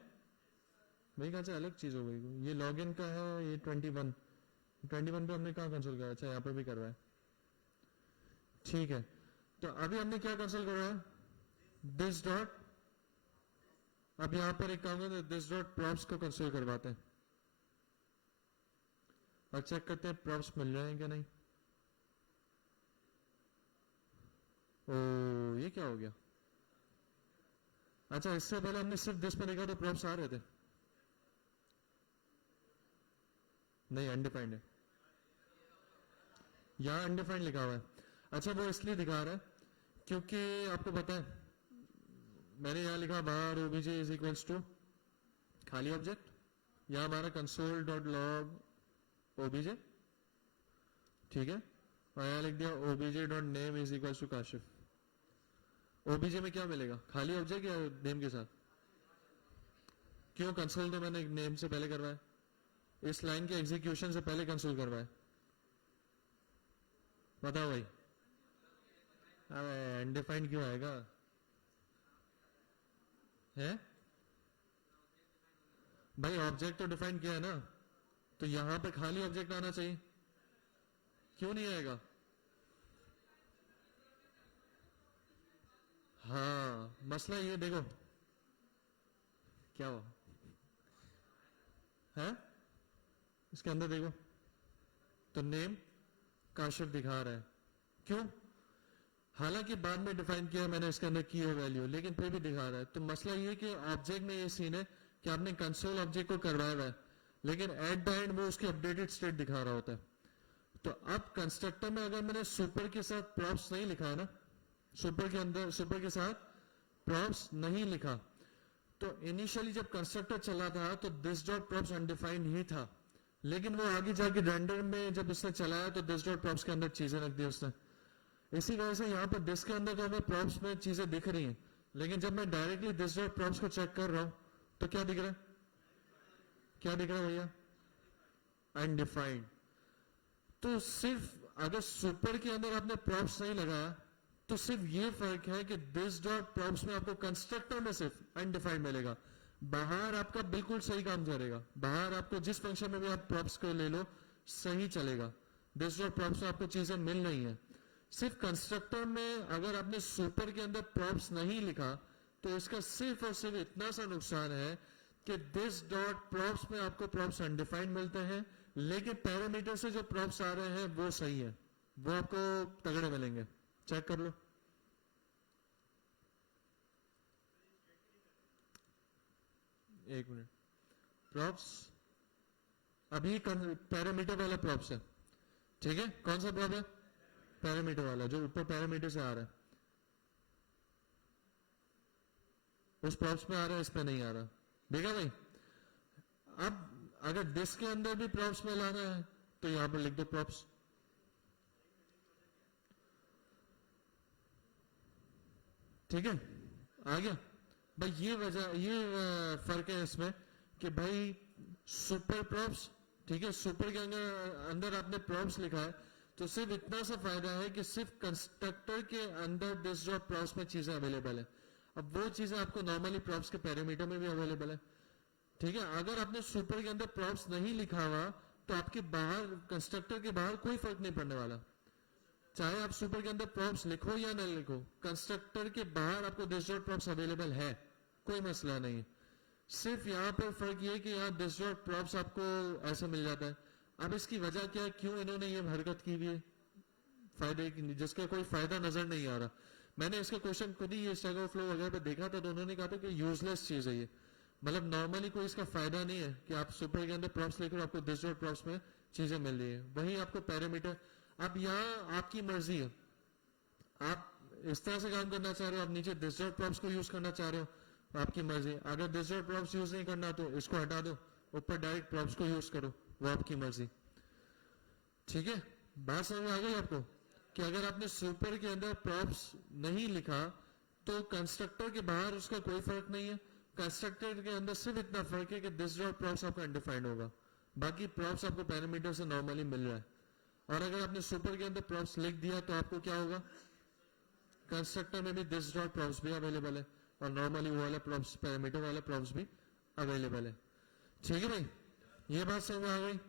मेरे ख्याल से अलग चीज हो गई। ये लॉगिन का है, ये 21 पे हमने कहा कंसोल करा? अच्छा यहाँ पर भी कर रहा है, ठीक है। तो अभी हमने क्या कंसोल करा है? दिस डॉट, अब यहां पर एक काम करते हैं, दिस डॉट प्रॉप्स को कंसोल करवाते हैं और चेक करते हैं प्रॉप्स मिल रहे हैं क्या नहीं। ओ ये क्या हो गया? अच्छा इससे पहले हमने सिर्फ दिस पे देखा तो प्रॉप्स आ रहे थे, नहीं अनडिफाइंड है, यहां अनडिफाइंड लिखा हुआ है। अच्छा वो इसलिए दिखा रहा है क्योंकि आपको पता है मैंने यहां लिखा बाहर ओबीजे इज इक्वल्स टू खाली ऑब्जेक्ट, यहां हमारा कंसोल डॉट लॉग ओबीजे, ठीक है, और यहां लिख दिया OBJ dot name is equals to Kashif. OBJ में क्या मिलेगा? खाली ऑब्जेक्ट या नेम के साथ? क्यों? कंसोल तो मैंने नेम से पहले करवाया, इस लाइन के एग्जीक्यूशन से पहले कंसोल करवाया। बताओ भाई, अरे अनडिफाइंड क्यों आएगा? है भाई ऑब्जेक्ट तो डिफाइन किया है ना, तो यहां पे खाली ऑब्जेक्ट आना चाहिए, क्यों नहीं आएगा? हाँ मसला ये देखो क्या हुआ है, इसके अंदर देखो तो नेम काशिफ दिखा रहा है, क्यों? हालांकि बाद में डिफाइन किया मैंने इसके अंदर की हो वैल्यू, लेकिन फिर भी दिखा रहा है। तो मसला ये कि ऑब्जेक्ट में ये सीन है कि आपने कंसोल ऑब्जेक्ट को करवाया हुआ है, लेकिन एट द एंड वो उसकी अपडेटेड स्टेट दिखा रहा होता है। तो अब कंस्ट्रक्टर में अगर मैंने सुपर के साथ प्रॉप्स नहीं लिखा है ना, सुपर के अंदर सुपर के साथ प्रॉप्स नहीं लिखा, तो इनिशियली जब कंस्ट्रक्टर चला था तो दिस डॉट प्रॉप्स अनडिफाइंड ही था, लेकिन वो आगे जाके रेंडर में जब इसने चलाया तो दिस डॉट प्रॉप्स के अंदर चीजें रख दी उसने। इसी वजह से यहाँ पर दिस के अंदर तो हमें प्रॉप्स में चीजें दिख रही हैं, लेकिन जब मैं डायरेक्टली दिस डॉट प्रॉप्स को चेक कर रहा हूं तो क्या दिख रहा है? क्या दिख रहा है भैया? अनडिफाइंड। तो सिर्फ अगर सुपर के अंदर आपने प्रॉप्स नहीं लगाया तो सिर्फ ये फर्क है कि दिस डॉट प्रॉप्स में आपको कंस्ट्रक्टर में सिर्फ अनडिफाइंड मिलेगा, बाहर आपका बिल्कुल सही काम करेगा, बाहर आपको जिस फंक्शन में भी आप प्रॉप्स को ले लो सही चलेगा। दिस डॉट प्रॉप्स में आपको चीजें मिल रही हैं। सिर्फ कंस्ट्रक्टर में अगर आपने सुपर के अंदर प्रॉप्स नहीं लिखा तो इसका सिर्फ और सिर्फ इतना सा नुकसान है कि दिस डॉट प्रॉप्स में आपको प्रॉप्स अनडिफाइंड मिलते हैं, लेकिन पैरामीटर से जो प्रॉप्स आ रहे हैं वो सही है, वो आपको तगड़े मिलेंगे। चेक कर लो। एक मिनट, प्रॉप्स अभी पैरामीटर वाला प्रॉप्स है, ठीक है? कौन सा प्रॉप है? पैरामीटर वाला, जो ऊपर पैरामीटर से आ रहा है, उस प्रॉप्स में आ रहा है, इस पे नहीं आ रहा। देखा भाई? अब अगर दिस के अंदर भी प्रॉप्स में लाना है तो यहां पर लिख दो प्रॉप्स। ठीक है, आ गया भाई। ये वजह, ये फर्क है इसमें कि भाई सुपर प्रॉप्स, ठीक है, सुपर के अंदर आपने प्रॉप्स लिखा है तो सिर्फ इतना सा फायदा है कि सिर्फ कंस्ट्रक्टर के अंदर दिस डॉट प्रॉप्स में चीजें अवेलेबल है। अब वो चीजें आपको नॉर्मली प्रॉप्स के पैरामीटर में भी अवेलेबल है, ठीक है? अगर आपने सुपर के अंदर प्रॉप्स नहीं लिखा हुआ तो आपके बाहर, कंस्ट्रक्टर के बाहर कोई फर्क नहीं पड़ने वाला, चाहे आप सुपर के अंदर प्रॉप्स लिखो या नहीं लिखो, कंस्ट्रक्टर के बाहर आपको दिस डॉट प्रॉप्स अवेलेबल है, कोई मसला नहीं है। सिर्फ यहां पर फर्क ये कि यहां दिस डॉट प्रॉप्स आपको ऐसा मिल जाता है। अब इसकी वजह क्या है, क्यों इन्होंने ये हरकत की हुई है, फायदे की, जिसका कोई फायदा नजर नहीं आ रहा। मैंने इसका क्वेश्चन खुद ही ये स्टैक ओवरफ्लो वगैरह पे देखा था तो उन्होंने कहा था कि यूजलेस चीज है ये, मतलब नॉर्मली कोई इसका फायदा नहीं है कि आप सुपर के अंदर प्रॉप्स लेकर आपको दिस डॉट प्रॉप्स में चीजें मिल रही है, वही आपको पैरामीटर। अब यहाँ आपकी मर्जी है, आप इस तरह से काम करना चाह रहे हो, आप नीचे दिस डॉट प्रॉप्स को यूज करना चाह रहे हो, आपकी मर्जी। अगर दिस डॉट प्रॉप्स यूज नहीं करना तो इसको हटा दो, ऊपर डायरेक्ट प्रॉप्स को यूज करो, वो आपकी मर्जी। ठीक है, बात समझ में आ गई आपको कि अगर आपने सुपर के अंदर प्रॉप्स नहीं लिखा तो कंस्ट्रक्टर के बाहर उसका कोई फर्क नहीं है, कंस्ट्रक्टर के अंदर सिर्फ इतना फर्क है कि दिस डॉट प्रॉप्स आपका अनडिफाइंड होगा, बाकी प्रॉप्स आपको पैरामीटर से नॉर्मली मिल रहा है। और अगर आपने सुपर के अंदर प्रॉप्स लिख दिया तो आपको क्या होगा, कंस्ट्रक्टर में भी दिस डॉट प्रॉप्स भी अवेलेबल है और नॉर्मली वो वाला प्रॉप्स, पैरामीटर वाला प्रॉप्स भी अवेलेबल है। ठीक है भाई, ये बात समझ में आ गई।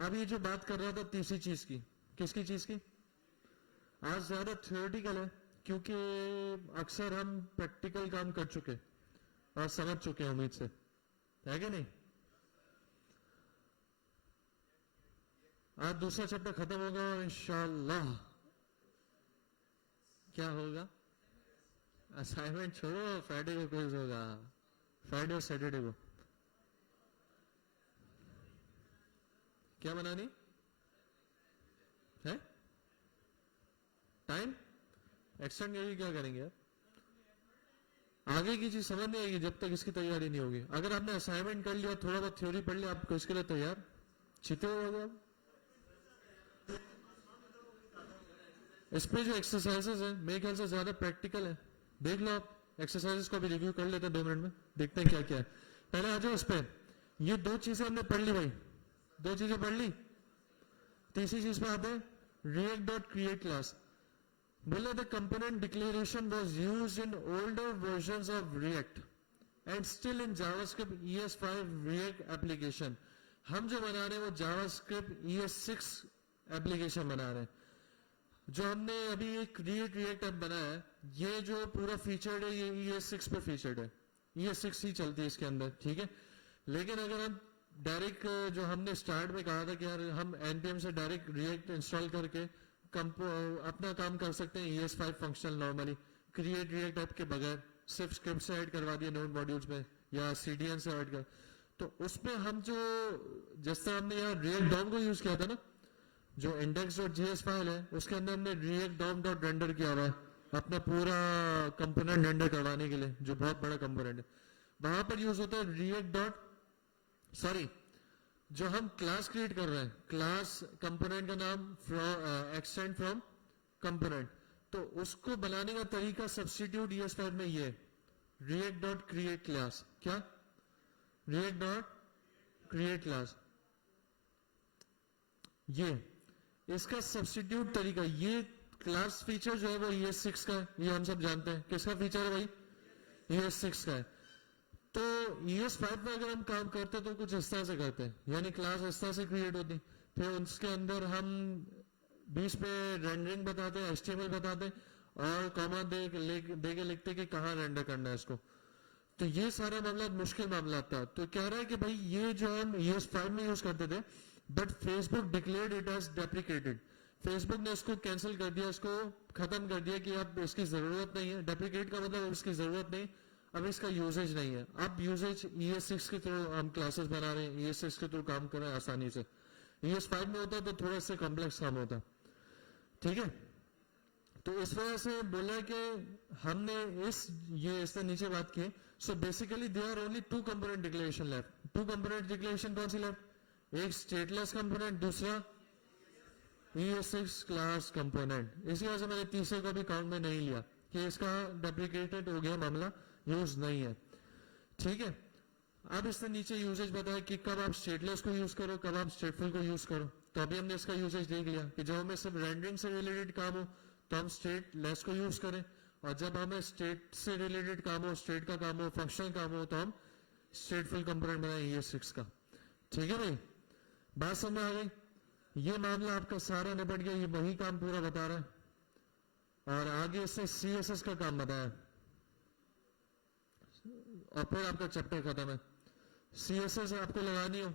अब ये जो बात कर रहा था तीसरी चीज की, किसकी चीज की? आज ज्यादा थ्योरेटिकल है क्योंकि अक्सर हम प्रैक्टिकल काम कर चुके और समझ चुके हैं, उम्मीद से, है कि नहीं? आज दूसरा चैप्टर खत्म होगा और इंशाल्लाह क्या होगा, असाइनमेंट छोड़ो, फ्राइडे को क्विज होगा, फ्राइडे और सैटरडे को। क्या बनानी है? टाइम एक्सटेंड करके क्या करेंगे यार? आगे की चीज समझ नहीं आएगी जब तक इसकी तैयारी नहीं होगी। अगर आपने असाइनमेंट कर लिया, थोड़ा बहुत थ्योरी पढ़ लिया, आप इसके लिए तैयार चिते हो। इस पे जो एक्सरसाइजेस है मेरे ख्याल से ज्यादा प्रैक्टिकल है, देख लो आप। एक्सरसाइजेस को भी रिव्यू कर लेते हैं 2 मिनट में, देखते हैं क्या क्या है। पहले आ जाओ इस पे, ये 2 चीजें हमने पढ़ ली भाई, 2 चीजें पढ़ ली। तीसरी चीज पे आते हैं, रिएक्ट डॉट क्रिएट क्लास। बोले the component declaration was used in older versions of react and still in JavaScript ES5 react application. हम जो बना रहे हैं वो जावास्क्रिप्ट ES6 एप्लीकेशन बना रहे हैं। जो हमने अभी एक क्रिएट रिएक्ट ऐप बनाया है, ये जो पूरा फीचर्ड है ये ES6 पे फीचर्ड है, ES6 ही चलती है इसके अंदर, ठीक है? लेकिन अगर हम डायरेक्ट, जो हमने स्टार्ट में कहा था कि यार हम npm से डायरेक्ट रिएक्ट इंस्टॉल करके अपना काम कर सकते हैं ES5 functional normally create react app के बगैर, सिर्फ स्क्रिप्ट से ऐड करवा दिया नोड मॉड्यूल्स में या CDN से ऐड कर, तो उसमें हम जो, जिस तरह हमने यहाँ रिएक्ट डॉम को यूज किया था ना, जो index.js फाइल है उसके अंदर हमने react dom डॉट रेंडर किया हुआ है अपना पूरा कंपोनेंट रेंडर करवाने के लिए, जो बहुत बड़ा कंपोनेंट है। वहां पर यूज होता है react डॉट, सॉरी, जो हम क्लास क्रिएट कर रहे हैं, क्लास कंपोनेंट का नाम एक्सटेंड फ्रॉम कंपोनेंट, तो उसको बनाने का तरीका सब्स्टिट्यूट ES5 में ये react डॉट क्रिएट क्लास। क्या? react डॉट क्रिएट क्लास, ये इसका सब्स्टिट्यूट तरीका, ये क्लास फीचर जो है वो ES6 का है, ये हम सब जानते हैं। किसका फीचर है भाई? ES6 का है। तो ES5 में अगर हम काम करते हैं तो कुछ इस तरह से करते हैं, यानी क्लास इस तरह से क्रिएट होती, फिर उसके अंदर हम बीच पे रेंडरिंग बताते हैं, HTML बताते हैं, और कॉमा दे के लिखते कि कहाँ रेंडर करना है इसको। तो ये सारा मामला मुश्किल मामला था। तो कह रहा है कि भाई ये जो हम ES5 में यूज करते थे, but Facebook declared it as deprecated. Facebook ने इसको कैंसिल कर दिया, इसको खत्म कर दिया कि अब इसकी जरूरत नहीं है। डेप्रिकेट का मतलब इसकी जरूरत नहीं, अब इसका यूजेज नहीं है। अब यूजेज ES6 के थ्रू हम क्लासेस बना रहे हैं, ES6 के थ्रू काम कर रहे हैं आसानी से। ES5 में होता तो थोड़ा सा कॉम्प्लेक्स काम होता। ठीक है, तो इस वजह से बोला है कि हमने ये इससे नीचे बात की। So basically they are only two component declaration left. Two component declaration कौन सी लेफ्ट? एक स्टेटलेस कंपोनेंट, दूसरा ES6 क्लास कंपोनेंट। इसी वजह से मैंने तीसरे को भी काउंट में नहीं लिया कि इसका डेप्रिकेटेड हो गया मामला, यूज नहीं है। ठीक है, अब इससे नीचे यूजेज बताया कि कब आप स्टेटलेस को यूज करो, कब आप स्टेटफुल को यूज करो। तो अभी हमने इसका यूजेज देख लिया कि जब हमें सिर्फ रेंडरिंग से रिलेटेड काम हो तो हम स्टेटलेस को यूज करें, और जब हमें स्टेट से रिलेटेड काम हो, स्टेट का काम हो, फंक्शनल काम हो, तो हम स्टेटफुल कंपोनेंट बनाए ES6 का। ठीक है भाई, बात समझ आ गई? ये मामला आपका सारा निपट गया, ये वही काम पूरा बता रहा है। और आगे इससे CSS का काम बताया, और फिर आपका चैप्टर खत्म है। CSS आपको लगानी हो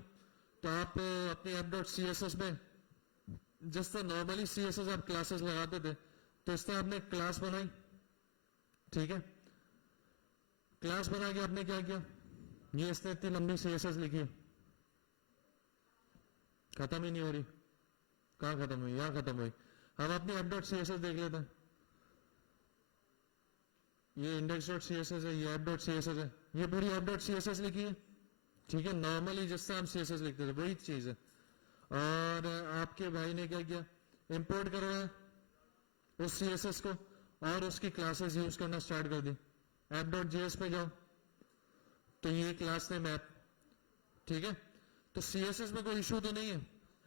तो आप अपनी app.css में जिस तरह नॉर्मली CSS आप क्लासेस लगाते थे, तो इस तरह आपने क्लास बनाई। ठीक है, क्लास बना के आपने क्या किया, ये इसने इतनी लंबी CSS लिखी है, खत्म ही नहीं हो रही। कहां खत्म हुई? यहां खत्म हुई। हम अपनी app.css देख लेते हैं। ये index.css है, ये app.css है, ये पूरी app.css लिखी है। ठीक है, नॉर्मली जिससे हम CSS लिखते थे वही चीज है। और आपके भाई ने क्या किया, इंपोर्ट करवाया उस CSS को और उसकी क्लासेस यूज करना स्टार्ट कर दी। app.js पे जाओ तो ये क्लास नेम ऐप। ठीक है, तो CSS में कोई इशू तो नहीं है,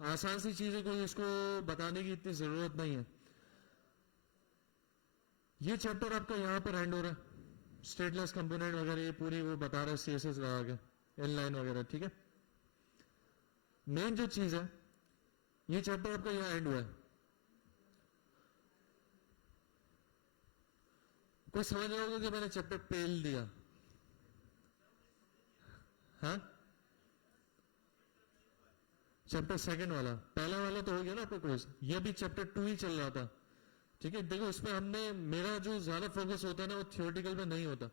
आसान सी चीज है, कोई इसको बताने की इतनी जरूरत नहीं है। ये चैप्टर आपका यहां पर एंड हो रहा है, स्टेटलेस कंपोनेंट वगैरह ये पूरी वो बता रहा है CSS लगा के, इनलाइन वगैरह। ठीक है, मेन जो चीज है, ये चैप्टर आपका यहां एंड हुआ है। कोई समझ रहा होगा कि मैंने चैप्टर पेल दिया? हाँ, चैप्टर सेकंड वाला, पहला वाला तो हो गया ना आपका कोर्स, ये भी चैप्टर 2 ही चल रहा था। ठीक है, देखो इसमें हमने, मेरा जो ज्यादा फोकस होता है ना वो थियोरेटिकल पे नहीं होता,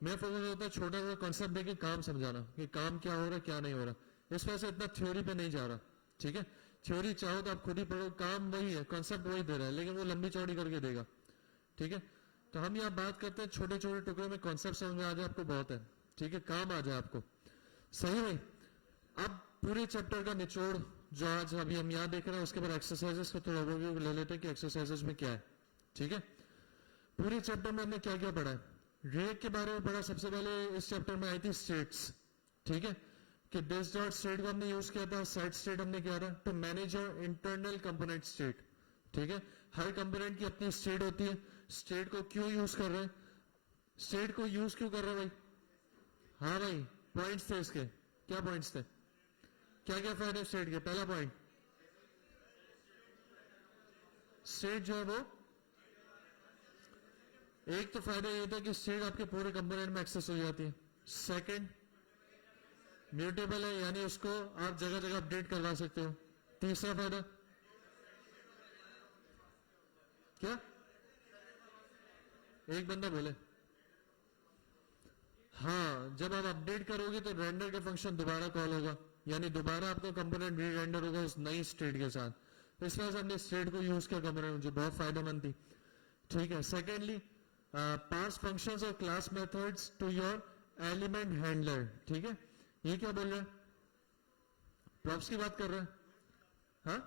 मेरा फोकस होता है छोटा सा कॉन्सेप्ट देके काम समझाना कि काम क्या हो रहा है क्या नहीं हो रहा। इस वजह से इतना थ्योरी पे नहीं जा रहा। ठीक है, थ्योरी चाहो तो आप खुद ही पढ़ो, काम वही है, कॉन्सेप्ट वही दे रहा है, लेकिन वो लंबी चौड़ी करके देगा। ठीक है, तो हम यहाँ बात करते हैं छोटे छोटे टुकड़े में, कॉन्सेप्ट समझ में आ जाए आपको बहुत है। ठीक है, काम आ जाए आपको, सही नहीं। अब पूरे चैप्टर का निचोड़ जो आज अभी हम यहाँ देख रहे हैं, उसके बाद एक्सरसाइजेस का थोड़ा ओवरव्यू ले लेते हैं कि एक्सरसाइजेस में क्या है। ठीक है, पूरे चैप्टर में हमने क्या क्या पढ़ा है? रेक के बारे में पढ़ा। सबसे पहले इस चैप्टर में आई थी स्टेट्स। ठीक है, कि दिस डॉट स्टेट को हमने यूज किया था, सेट स्टेट हमने किया था to manage your internal component state. ठीक है, हर कंपोनेंट की अपनी स्टेट होती है। स्टेट को क्यों यूज कर रहे हैं, स्टेट को यूज क्यों कर रहे हैं भाई? हाँ भाई, पॉइंट्स थे इसके, क्या पॉइंट्स थे, क्या क्या फायदे स्टेट के? पहला पॉइंट, स्टेट जो है वो, एक तो फायदा ये था कि स्टेट आपके पूरे कंपोनेंट में एक्सेस हो जाती है। सेकंड, म्यूटेबल है, यानी उसको आप जगह जगह अपडेट करवा सकते हो। तीसरा फायदा क्या? एक बंदा बोले। हाँ, जब आप अपडेट करोगे तो रेंडर का फंक्शन दोबारा कॉल होगा, यानी दोबारा आपका कंपोनेंट री रेंडर होगा उस नई स्टेट के साथ। इस वजह से हमने स्टेट को यूज किया कंपोनेंट, जो बहुत फायदेमंद थी। ठीक है, सेकेंडली पास फंक्शंस और class methods to your element handler. ठीक है, ये क्या बोल रहा है? प्रॉप्स की बात कर रहा है? हाँ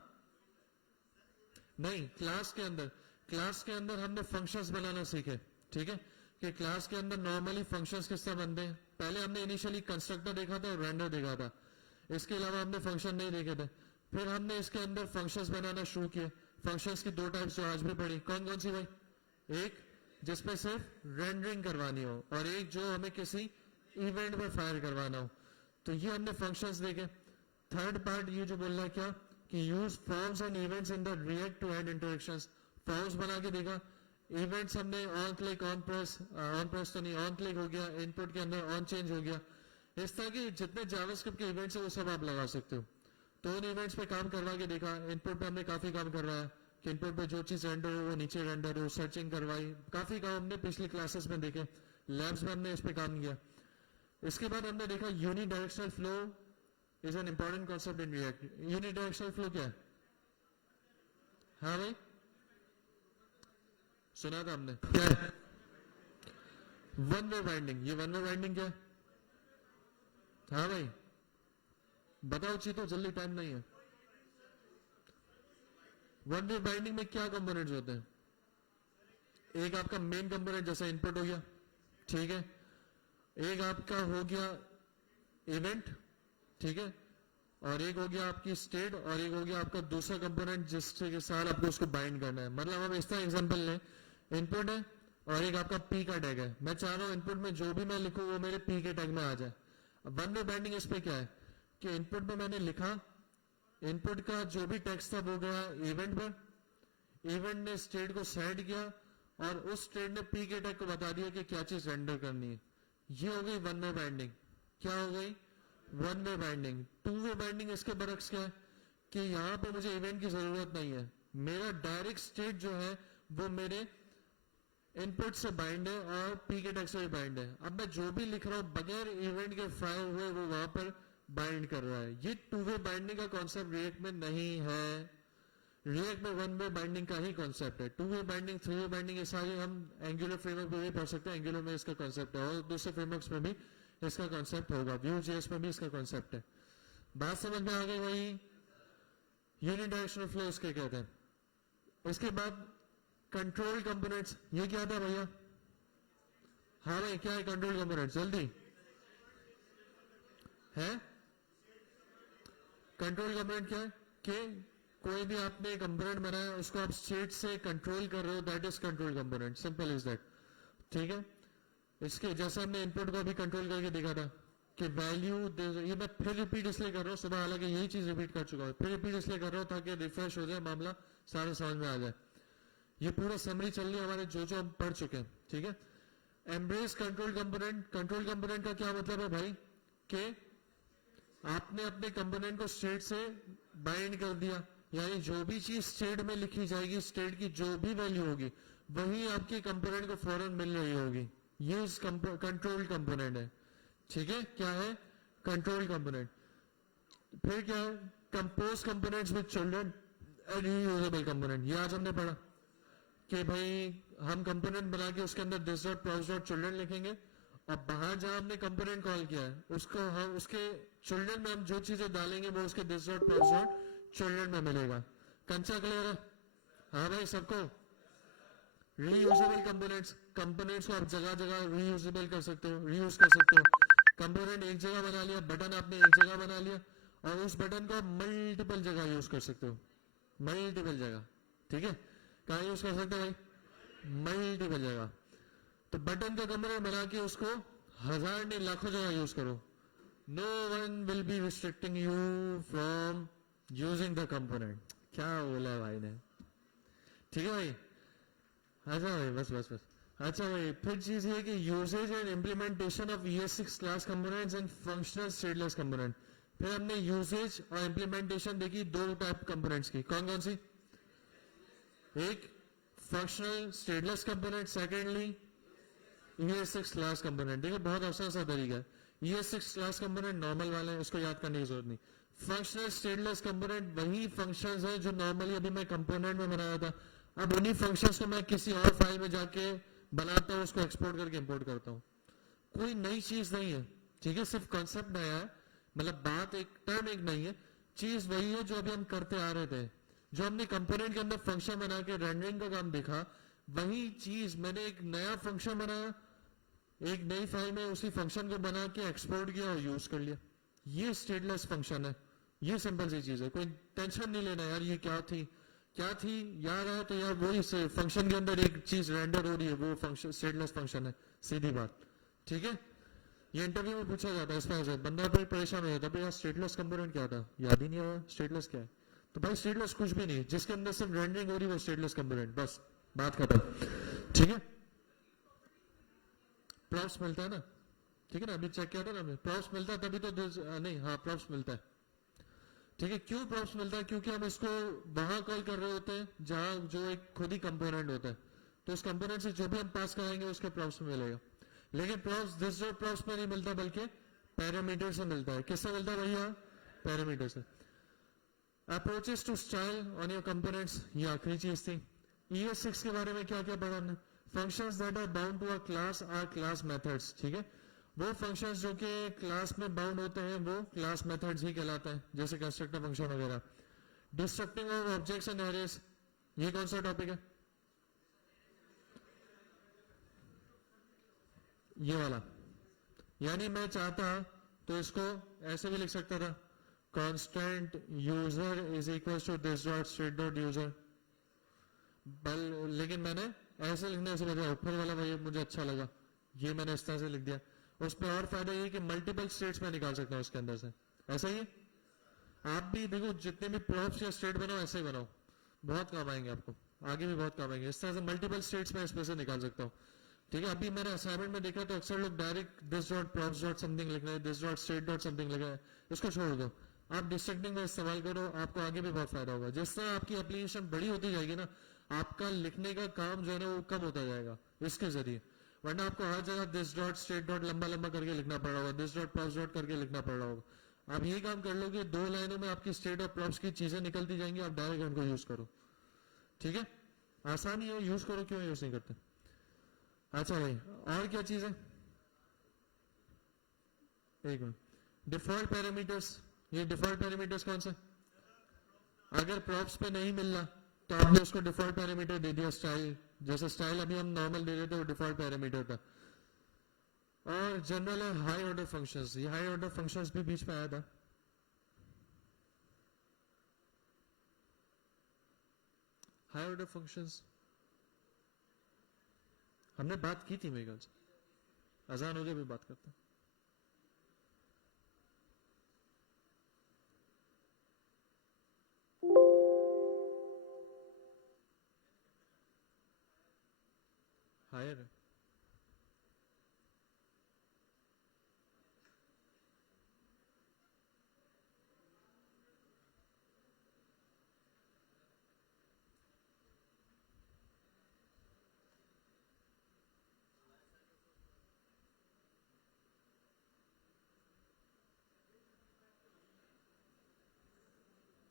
नहीं, क्लास के अंदर हमने फंक्शंस बनाना सीखे। ठीक है, कि क्लास के अंदर नॉर्मली फंक्शंस किस तरह बनते हैं। पहले हमने इनिशियली कंस्ट्रक्टर देखा था और रेंडर देखा था। इसके अलावा हमने फंक्शन नहीं देखे थे। फिर हमने इसके अंदर फंक्शंस बनाना शुरू किए। फंक्शंस की 2 टाइप्स जो आज भी पढ़ी, कौन कौन सी भाई? एक जिसमें सिर्फ रेंडरिंग करवानी हो और एक जो हमें किसी इवेंट में फायर करवाना हो। तो ये हमने फंक्शंस देखे। थर्ड पार्ट ये जो बोल रहा है क्या कि use forms and events in the react to end interactions. Forms बना के देखा, इवेंट्स हमने ऑन क्लिक ऑन प्रेस तो नहीं, ऑन क्लिक हो गया, इनपुट के अंदर ऑन चेंज हो गया। इस तरह के जितने जावास्क्रिप्ट के इवेंट्स है वो सब आप लगा सकते हो। तो उन इवेंट्स पे काम करवा के देखा। इनपुट पे हमने काफी काम करवाया कि इनपुट पे जो चीज रेंडर हो वो नीचे रेंडर हो, सर्चिंग करवाई, काफी काम हमने पिछली क्लासेस में देखे, लैब्स में हमने इस पे काम किया। इसके बाद हमने देखा unidirectional flow is an important concept in React. Unidirectional flow क्या है? हाँ भाई सुना था हमने, क्या है? One way binding. ये वन वे बाइंडिंग क्या है? हाँ भाई बताओ चीतो, जल्दी, टाइम नहीं है। वन वे बाइंडिंग में क्या कंपोनेंट्स होते हैं? एक आपका मेन कंपोनेंट जैसे इनपुट हो गया, ठीक है। एक आपका हो गया इवेंट, ठीक है, और एक हो गया आपकी स्टेट, और एक हो गया आपका दूसरा कंपोनेंट जिसके के साथ आपको उसको बाइंड करना है। मतलब हम इस तरह एग्जांपल लें, इनपुट है और एक आपका पी का टैग है। मैं चाह रहा हूं इनपुट में जो भी मैं लिखूं वो मेरे पी के टैग में आ जाए। वन वे बाइंडिंग इस पे क्या है कि इनपुट में मैंने लिखा, इनपुट का जो भी टेक्स्ट था वो गया इवेंट पर, इवेंट ने स्टेट को सेट किया और उस स्टेट ने पी के टैग को बता दिया कि क्या चीज रेंडर करनी है। ये हो गई वन वे बाइंडिंग। क्या हो गई? One way binding. Two way binding इसके बरक्स क्या है कि यहां पे मुझे इवेंट की जरूरत नहीं है, मेरा डायरेक्ट स्टेट जो है वो मेरे इनपुट से बाइंड है और पी के टैग से भी बाइंड है। अब मैं जो भी लिख रहा हूं बगैर इवेंट के फायर हुए वो वहां पर बाइंड कर रहा है। ये टू वे बाइंडिंग का कॉन्सेप्ट रिएक्ट में नहीं है। रिएक्ट में वन वे बाइंडिंग का ही कॉन्सेप्ट है। Two way binding, three way binding ये सारे हम एंगुलर फ्रेमवर्क में भी पढ़ सकते हैं। एंगुलर में इसका कॉन्सेप्ट है और दूसरे फ्रेमवर्क्स में भी इसका कॉन्सेप्ट होगा। Vue.js में भी इसका कॉन्सेप्ट है। बात समझ में आ गई वही? यूनिडायरेक्शनल फ्लो इसके कहते हैं। इसके बाद कंट्रोल कंपोनेंट्स, ये क्या था भैया? हाँ भाई क्या है कंट्रोल कंपोनेंट? जल्दी है। कंट्रोल कंपोनेंट क्या है कि कोई भी आपने कंपोनेंट बनाया उसको आप स्टेट से कंट्रोल कर रहे हो, that is control component. Simple is that, ठीक है। इसके जैसे हमने इनपुट को भी कंट्रोल करके देखा था कि वैल्यू, ये मैं फिर रिपीट इसलिए कर रहा हूँ, सुबह हालांकि यही चीज रिपीट कर चुका हूँ, फिर रिपीट इसलिए कर रहा हूँ ताकि रिफ्रेश हो जाए, मामला सारे समझ में आ जाए। ये पूरा समरी चल रही है हमारे जो हम पढ़ चुके हैं, ठीक है। Embrace control component. Control component का क्या मतलब है भाई कि आपने अपने कंपोनेंट को स्टेट से बाइंड कर दिया, यानी जो भी चीज स्टेट में लिखी जाएगी, स्टेट की जो भी वैल्यू होगी वही आपके कंपोनेंट को फौरन मिल रही होगी। ये कंट्रोल कंपोनेंट है, ठीक है। क्या है? Control component. फिर क्या है? Compose components with children and reusable component. ये आज हमने पढ़ा कि भाई हम कंपोनेंट बना के उसके अंदर this dot props dot children लिखेंगे और बाहर जहां हमने कंपोनेंट कॉल किया है उसको हम उसके चिल्ड्रन में हम जो चीजें डालेंगे वो उसके this dot props dot children में मिलेगा। कंचा क्लियर है? हाँ भाई सबको। रीयूजेबल कंपोनेंट्स, कंपोनेंट्स को आप जगह जगह रीयूजेबल कर सकते हो, रीयूज कर सकते हो। कंपोनेंट एक जगह बना लिया, बटन आपने एक जगह बना लिया और उस बटन को आप मल्टीपल जगह यूज कर सकते हो, मल्टीपल जगह, ठीक है। कहां यूज कर सकते हो भाई? मल्टीपल जगह। तो बटन का कंपोनेंट बना के उसको हजार नहीं लाखों जगह यूज करो। No one will be restricting you from using the component. क्या बोला भाई ने, ठीक है भाई। अच्छा भाई बस बस बस। अच्छा भाई फिर चीज ये कि usages and implementation of ES6 class components and functional stateless component. फिर हमने यूजेज और इम्प्लीमेंटेशन देखी दो टाइप कंपोनेंट्स की, कौन कौन सी? एक functional stateless component, secondly ES6 class component. देखिए बहुत आसान सा तरीका है। ES6 क्लास कंपोनेंट नॉर्मल वाले हैं, उसको याद करने की जरूरत नहीं। फंक्शनल स्टेटलेस कंपोनेंट वही फंक्शंस हैं जो नॉर्मली अभी मैं कंपोनेंट में बनाया था। अब उन्हीं फंक्शंस को मैं किसी और फाइल में जाके बनाता हूँ, उसको एक्सपोर्ट करके इंपोर्ट करता हूँ। कोई नई चीज नहीं है, ठीक है। सिर्फ कॉन्सेप्ट नया है, मतलब बात एक, टर्म एक नहीं है, चीज वही है जो अभी हम करते आ रहे थे। जो हमने कंपोनेंट के अंदर फंक्शन बना के रेंडरिंग का काम देखा, वही चीज मैंने एक नया फंक्शन बनाया, एक नई फाइल में उसी फंक्शन को बना के एक्सपोर्ट किया और यूज कर लिया। ये स्टेटलेस फंक्शन है, ये सिंपल सी चीज है, कोई टेंशन नहीं लेना यार ये क्या थी याद है तो यार वही फंक्शन के अंदर एक चीज रेंडर हो रही है, वो फंक्शन स्टेटलेस फंक्शन है, सीधी बात। ठीक है, ये इंटरव्यू में पूछा जाता है, इसमें से बंदा फिर परेशान हो जाता है, यार स्टेटलेस कंपोनेंट क्या था, याद ही नहीं आया स्टेटलेस क्या है। तो भाई स्टेटलेस कुछ भी नहीं, जिसके अंदर सिर्फ रेंडरिंग हो रही है वो स्टेटलेस कंपोनेंट, बस बात खत्म। ठीक है, प्रॉप्स मिलता है ना, ठीक है ना, अभी चेक किया था ना हमें, प्रॉप्स मिलता है तभी तो नहीं, हाँ प्रॉप्स मिलता है। ठीक है, क्यों प्रॉप्स मिलता है, क्योंकि हम इसको वहां कॉल कर रहे होते हैं जहां जो एक खुद ही कंपोनेंट होता है, तो उस कंपोनेंट से जो भी हम पास कराएंगे उसके प्रॉप्स मिलेगा। लेकिन प्रॉप्स दिस जो प्रॉप्स में नहीं मिलता बल्कि पैरामीटर से मिलता है। किससे मिलता है भैया, पैरामीटर से। Approaches to style on your components, ये आखिरी चीज थी। ES6 के बारे में क्या क्या पढ़ा हमने, functions that are bound to a class are class methods. ठीक है, वो फंक्शंस जो कि क्लास में बाउंड होते हैं वो क्लास मेथड्स ही कहलाता है, जैसे कंस्ट्रक्टर फंक्शन वगैरह। Distracting of objects and arrays, ये कौन सा टॉपिक है, ये वाला। यानी मैं चाहता तो इसको ऐसे भी लिख सकता था, constant user is equal to this dot street dot user, लेकिन मैंने ऐसे लिखने से लगा ऊपर वाला भाई मुझे अच्छा लगा, ये मैंने इस तरह से लिख दिया। उसमें और फायदा ये कि मल्टीपल स्टेट्स में निकाल सकता हूं उसके अंदर से, ऐसा ही है। आप भी देखो जितने भी प्रॉप्स या स्टेट बनाओ ऐसे ही बनाओ, बहुत काम आएंगे आपको, आगे भी बहुत काम आएंगे। इस तरह से मल्टीपल स्टेट्स में इसमें से निकाल सकता हूँ। ठीक है, अभी मैंने असाइनमेंट में देखा तो अक्सर लोग direct this dot props dot something लिख रहे हैं, this dot state dot something लिख रहे हैं, इसको छोड़ दो, आप डिस्ट्रक्टिंग का इस्तेमाल करो, आपको आगे भी बहुत फायदा होगा। जिस तरह आपकी एप्लीकेशन बड़ी होती जाएगी ना, आपका लिखने का काम जो है ना वो कम होता जाएगा इसके जरिए, वरना आपको हर जगह दिस डॉट स्टेट डॉट लंबा लंबा करके लिखना पड़ रहा होगा, दिस डॉट प्रॉप्स डॉट करके लिखना पड़ रहा होगा। आप यही काम कर लो कि 2 लाइनों में आपकी स्टेट और प्रॉप्स की चीजें निकलती जाएंगी, आप डायरेक्ट उनको यूज करो। ठीक है, आसानी है, यूज करो, क्यों यूज नहीं करते। अच्छा भाई, और क्या चीज है, एक मिनट, डिफॉल्ट पैरामीटर्स। ये डिफॉल्ट पैरामीटर्स कौन सा, अगर प्रॉप्स पे नहीं मिलना तो आपने उसको डिफॉल्ट पैरामीटर दे दिया स्टाइल, जैसे स्टाइल अभी हम नॉर्मल दे देते वो डिफॉल्ट पैरामीटर था। और जनरल है हाई ऑर्डर फंक्शंस, ये हाई ऑर्डर फंक्शंस भी बीच में आया था। हाई ऑर्डर फंक्शंस हमने बात की थी मेरे ख्याल से, अजान हो गया भी बात करते हैं। हायर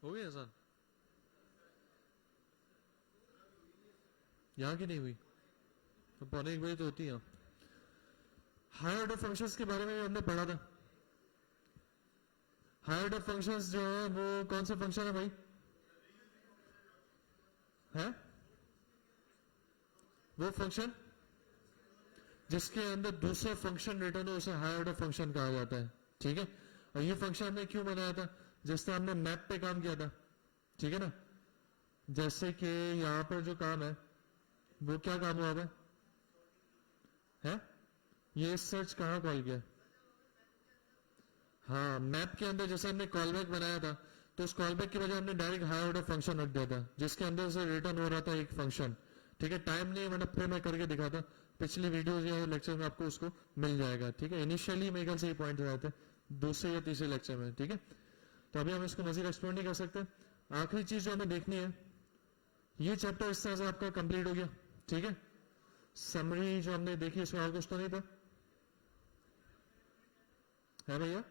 हो गया अजान, यहाँ की नहीं हुई तो 12:45 तो होती है। हाई ऑर्डर फंक्शंस के बारे में भी हमने पढ़ा था। हाई ऑर्डर फंक्शंस जो है वो कौन सा फंक्शन है भाई, है वो फंक्शन जिसके अंदर दूसरा फंक्शन रिटर्न हो उसे हाई ऑर्डर फंक्शन कहा जाता है। ठीक है, और ये फंक्शन हमने क्यों बनाया था, जिस तरह हमने मैप पे काम किया था, ठीक है ना, जैसे कि यहाँ पर जो काम है वो क्या काम हुआ है, ये सर्च कहाँ कॉल किया, हाँ मैप के अंदर जैसे हमने कॉलबैक बनाया था, तो उस कॉलबैक की वजह हमने डायरेक्ट हाई ऑर्डर फंक्शन रख दिया था जिसके अंदर से रिटर्न हो रहा था एक फंक्शन। ठीक है, टाइम नहीं मतलब फिर मैं करके दिखाता, पिछली वीडियोस या लेक्चर में आपको उसको मिल जाएगा। ठीक है, इनिशियली मेरे ख्याल से ये पॉइंट आए थे दूसरे या तीसरे लेक्चर में। ठीक है, तो अभी हम इसको मजीद एक्सप्लोर नहीं कर सकते। आखिरी चीज जो हमें देखनी है, ये चैप्टर इस तरह से आपका कंप्लीट हो गया। ठीक है, समरी जो हमने देखी इसमें और कुछ तो नहीं था, है भैया।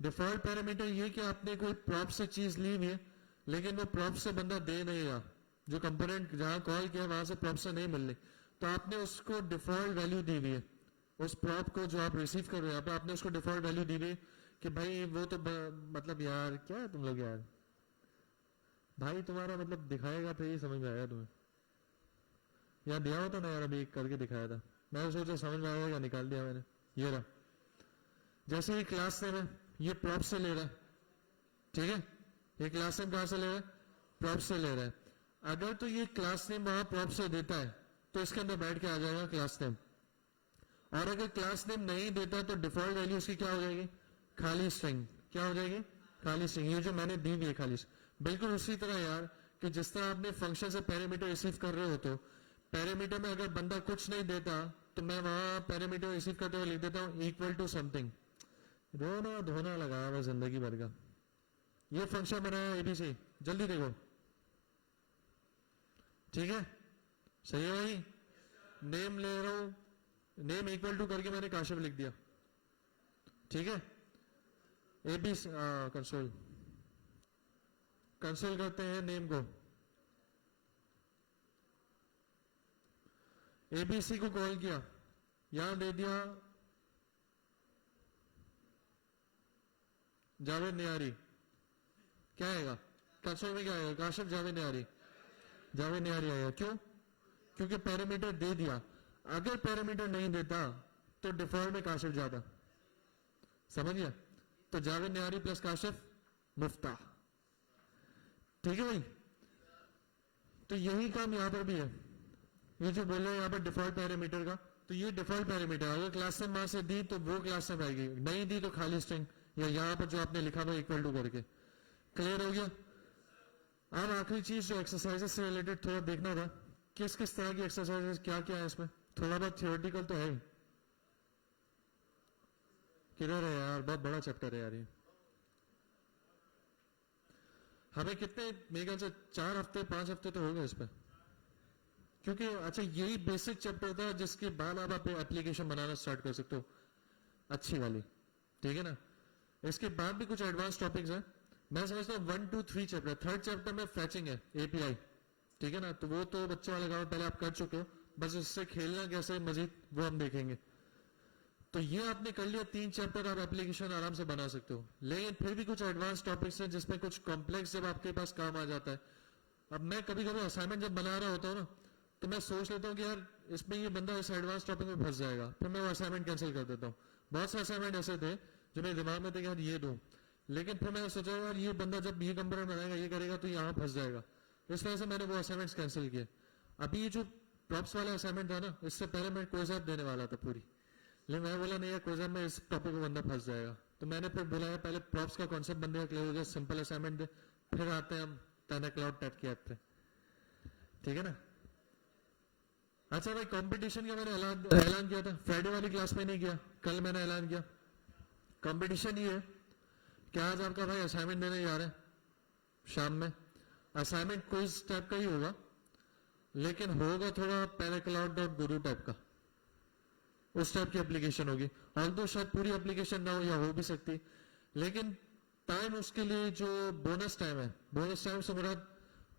डिफॉल्ट पैरामीटर ये कि आपने कोई प्रॉप से चीज ली हुई है लेकिन वो प्रॉप से बंदा दे नहीं रहा, जो कंपोनेंट जहां कॉल किया वहां से प्रॉप से नहीं मिल रही, तो आपने उसको डिफॉल्ट वैल्यू दी हुई है, उस प्रॉप को जो आप रिसीव कर रहे हो आपने उसको डिफॉल्ट वैल्यू दी हुई है कि भाई वो तो मतलब यार क्या है तुम लोग यार, भाई तुम्हारा मतलब दिखाएगा फिर ही समझ में आएगा तुम्हें, यार दिया होता ना यार, अभी करके दिखाया था, मैं सोचा समझ में आएगा, निकाल दिया मैंने, ये रहा। जैसे ये क्लास नेम है, ये प्रॉप से ले रहा है, ठीक है, ये क्लास नेम कहां से ले रहा है, प्रॉप से ले रहा है। अगर तो ये क्लास नेम वहां प्रॉप से देता है तो इसके अंदर बैठ के आ जाएगा क्लास नेम, और अगर क्लास नेम नहीं देता तो डिफॉल्ट वैल्यू उसकी क्या हो जाएगी, खाली स्ट्रिंग। क्या हो जाएगी, खाली स्ट्रिंग। ये जो मैंने दी हुई है खाली, बिल्कुल उसी तरह यार कि जिस तरह आपने फंक्शन से पैरामीटर रिसीव कर रहे हो, तो पैरामीटर में अगर बंदा कुछ नहीं देता तो मैं वहां पैरामीटर रिसीव करते हुए लिख देता हूं इक्वल टू समथिंग। रोना धोना लगा हुआ जिंदगी भर का। ये फंक्शन बनाया एबीसी, जल्दी देखो, ठीक है, सही है भाई। नेम ले रहा हूं, नेम इक्वल टू करके मैंने काशिफ लिख दिया, ठीक है। एबीसी कंसोल, कंसोल करते हैं नेम को, एबीसी को कॉल किया, यहां दे दिया जावेद नियारी। क्या आएगा कंसोल में, क्या आएगा, काशिफ जावेद नियारी, जावेद नियारी आएगा। क्यों, क्योंकि पैरामीटर दे दिया। अगर पैरामीटर नहीं देता तो डिफॉल्ट में काशिफ जाता, समझ गया। तो जावेद नियारी प्लस काशिफ मुफ्ता, ठीक है भाई। तो यही काम यहां पर भी है, ये जो बोल रहे हैं यहां पर डिफॉल्ट पैरामीटर का, तो ये डिफॉल्ट पैरामीटर अगर क्लास नेम वहां से दी तो वो क्लास नेम आएगी, नहीं दी तो खाली स्ट्रिंग, या यहां पर जो आपने लिखा था इक्वल टू करके। क्लियर हो गया। अब आखिरी चीज जो एक्सरसाइजेस से रिलेटेड थोड़ा देखना था, किस किस तरह की एक्सरसाइजेस क्या क्या है इसमें, थोड़ा बहुत थियोरेटिकल तो है। किधर है यार, बहुत बड़ा चैप्टर है यार ये। हमें कितने, मेरे ख्याल से 4 हफ्ते 5 हफ्ते तो हो गए इस पर, क्योंकि अच्छा यही बेसिक चैप्टर था जिसके बाद आप एप्लीकेशन बनाना स्टार्ट कर सकते हो अच्छी वाली, ठीक है ना। इसके बाद भी कुछ एडवांस टॉपिक्स हैं। मैं समझता हूँ 1 2 3 चैप्टर, थर्ड चैप्टर में फैचिंग है एपीआई, ठीक है ना। तो वो तो बच्चे वाले काम पहले आप कर चुके हो, बस उससे खेलना कैसे मजीद वो हम देखेंगे। तो ये आपने कर लिया 3 चैप्टर, आप एप्लीकेशन आराम से बना सकते हो। लेकिन फिर भी कुछ एडवांस टॉपिक्स हैं जिसमें कुछ कॉम्प्लेक्स जब आपके पास काम आ जाता है। अब मैं कभी कभी असाइनमेंट जब बना रहा होता हूँ ना, तो मैं सोच लेता हूँ कि यार इसमें ये बंदा इस एडवांस टॉपिक में फंस जाएगा, फिर मैं वो असाइनमेंट कैंसिल कर देता हूँ। बहुत से असाइनमेंट ऐसे थे जो मेरे दिमाग में थे कि यार ये दो, लेकिन फिर मैंने सोचा यार ये बंदा जब ये कंप्यूटर बनाएगा ये करेगा तो यहाँ फंस जाएगा, इस वजह से मैंने वो असाइनमेंट कैंसिल किए। अभी ये जो प्रॉप्स वाला असाइनमेंट था ना, इससे पहले मैं क्विज़ देने वाला था पूरी, लेकिन मैं बोला नहीं यार क्विज़ में इस टॉपिक में बंदा फंस जाएगा, तो मैंने फिर बोला पहले प्रॉप्स का कॉन्सेप्ट बंदे का क्लियर हो गया, सिंपल असाइनमेंट दे, फिर आते हैं हम तैना क्लाउड टाइप की ऐप पे, ठीक है ना। अच्छा भाई, कंपटीशन का मैंने ऐलान किया था, फ्राइडे वाली क्लास में नहीं किया, कल मैंने ऐलान किया। कंपटीशन ये है कि आज आपका भाई असाइनमेंट देने जा रहे हैं शाम में। असाइनमेंट क्विज टाइप का ही होगा, लेकिन होगा थोड़ा पैराक्लाउड.गुरु टाइप का, उस टाइप की एप्लीकेशन होगी। और तो शायद पूरी एप्लीकेशन ना हो या हो भी सकती, लेकिन टाइम उसके लिए जो बोनस टाइम है, बोनस टाइम से मुराद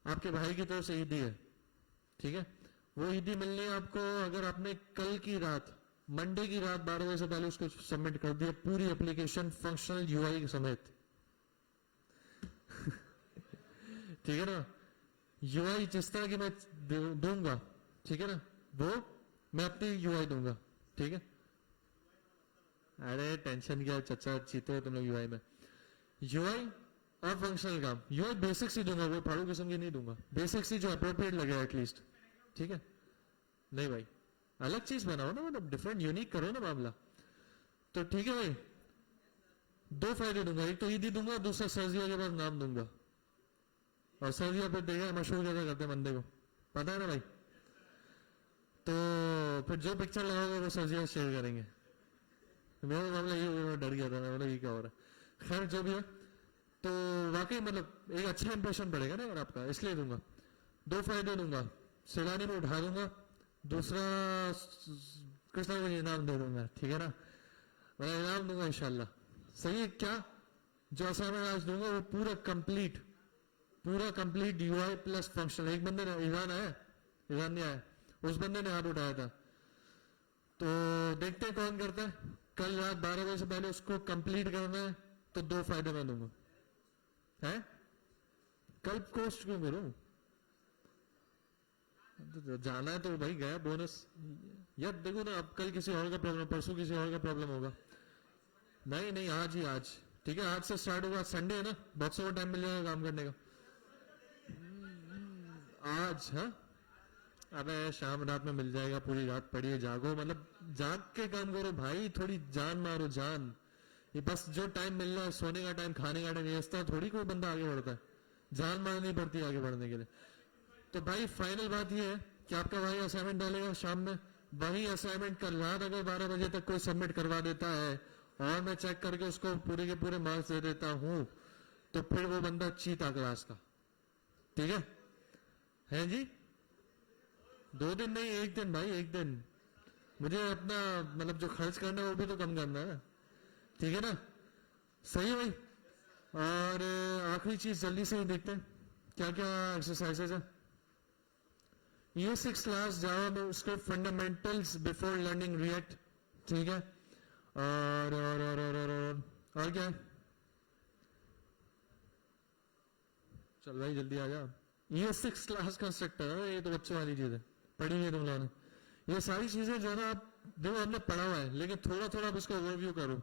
आपके भाई की तरफ से ईदी है, ठीक है। वो ईदी मिलनी है आपको अगर आपने कल की रात, मंडे की रात 12 बजे से पहले उसको सबमिट कर दिया, पूरी एप्लीकेशन फंक्शनल यूआई समेत ठीक है ना। यूआई जिस तरह की मैं दूंगा, ठीक है ना, वो मैं अपनी यूआई दूंगा, ठीक है। अरे टेंशन क्या चचा, जीते हो तुम लोग यूआई में। यूआई और फंक्शनल काम, यूआई बेसिक्स ही दूंगा, वो फाड़ू किस्म की नहीं दूंगा, बेसिक्स ही जो अप्रोप्रिएट लगे एटलीस्ट, ठीक है। नहीं भाई, अलग चीज बनाओ ना, मतलब डिफरेंट यूनिक करो ना मामला। तो ठीक है भाई, 2 फायदे दूंगा, एक तो ईदी दूंगा, दूसरा सर्जिया के बाद नाम दूंगा, और सर्जिया पे देगा मशहूर कैसे करते बंदे को पता है ना भाई। तो फिर जो पिक्चर लगाओगे वो सर्जिया शेयर करेंगे। मेरा मामला ये, डर गया था मैं, बोला ये क्या हो रहा है। खैर जो भी है, तो वाकई मतलब एक अच्छा इंप्रेशन पड़ेगा ना यार आपका, इसलिए दूंगा। 2 फायदे दूंगा, सैलानी में उठा दूंगा, दूसरा कुछ ना कुछ इनाम दे दूंगा, ठीक है ना। मैं इनाम दूंगा इंशाल्लाह, सही है। क्या जो असाइनमेंट आज दूंगा वो पूरा कंप्लीट यूआई प्लस फंक्शनल। एक बंदे ने, ईरान आया, ईरान नहीं आया, उस बंदे ने हाथ उठाया था, तो देखते हैं कौन करता है। कल रात 12 बजे से पहले उसको कंप्लीट करना है, तो 2 फायदे मैं दूंगा। है कल कोस्ट क्यों करूं, तो जाना है तो भाई गया बोनस। यार देखो ना, अब कल किसी और का प्रॉब्लम, परसों किसी और का प्रॉब्लम होगा। नहीं नहीं, आज ही आज। ठीक है, आज से स्टार्ट होगा। संडे है ना, बहुत से टाइम मिल जाएगा काम करने का। आज हाँ, अबे शाम रात में मिल जाएगा। पूरी रात पढ़िए, जागो, मतलब जाग के काम करो भाई, थोड़ी जान मारो जान। ये बस जो टाइम मिल रहा है, सोने का टाइम, खाने का टाइम, ये इस तरह थोड़ी कोई बंदा आगे बढ़ता है। जान मारनी पड़ती है आगे बढ़ने के लिए। तो भाई फाइनल बात ये है कि आपका भाई असाइनमेंट डालेगा शाम में। वही असाइनमेंट कल रात अगर 12 बजे तक कोई सबमिट करवा देता है और मैं चेक करके उसको पूरे के पूरे मार्क्स दे देता हूं, तो फिर वो बंदा चीता क्लास का। ठीक है जी? 2 दिन नहीं, 1 दिन भाई, 1 दिन। मुझे अपना मतलब जो खर्च करना है वो भी तो कम करना है। ठीक है ना? सही है भाई। और आखिरी चीज जल्दी से ही देखते हैं क्या क्या एक्सरसाइजेज है। ये 6 क्लास जावा में उसके फंडामेंटल्स बिफोर लर्निंग रिएक्ट। ठीक है? और क्या है? चल भाई जल्दी आ जा। ये 6 क्लास कंस्ट्रक्टर है, ये तो बच्चों वाली चीज है, पढ़ी है तुम लोगों ने। ये सारी चीजें जो है ना, आप देखो हमने पढ़ा हुआ है, लेकिन थोड़ा थोड़ा आप इसको ओवरव्यू करो।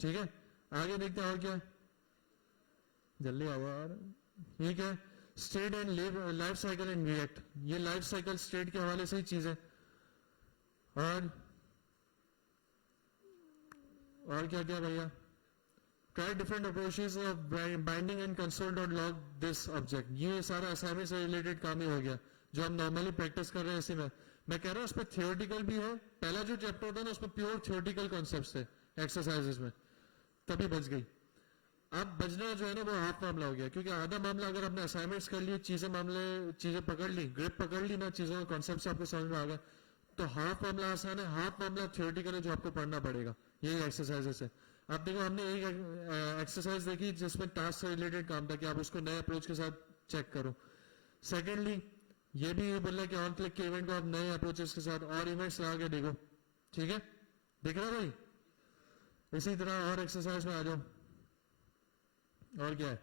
ठीक है, आगे देखते हैं और क्या है। जल्दी आओ यार। ये क्या है? State and life cycle and react. ये लाइफ साइकिल स्टेट के हवाले से ही चीज है। और क्या क्या भैया? Try different approaches of binding and console dot log this object. ये सारा असाइनमेंट से रिलेटेड काम ही हो गया जो हम नॉर्मली प्रैक्टिस कर रहे हैं। इसी में मैं कह रहा हूं, उस पर थियोरटिकल भी है। पहला जो चैप्टर होता है ना, उसमें प्योर थियोरटिकल कॉन्सेप्ट्स थे एक्सरसाइजेस में, तभी बच गई। अब बचना जो है ना वो हाफ मामला हो गया, क्योंकि आधा मामला अगर आपने असाइनमेंट्स कर लिए, चीजें पकड़ ली, ग्रिप पकड़ ली ना, चीजों का कॉन्सेप्ट आपको समझ में आ गया, तो हाफ मामला आसान है। हाफ मामला थियोरटिकल है जो आपको पढ़ना पड़ेगा। यही एक्सरसाइजेस है। आप देखो, हमने एक एक्सरसाइज देखी जिसमें टास्क से रिलेटेड काम था कि आप उसको नए अप्रोच के साथ चेक करो। सेकेंडली ये भी बोल रहा है कि ऑन क्लिक के इवेंट को आप नए अप्रोचेस के साथ और इवेंट्स लगा के देखो। ठीक है, देख रहा भाई? इसी तरह और एक्सरसाइज में आ जाओ। और क्या है?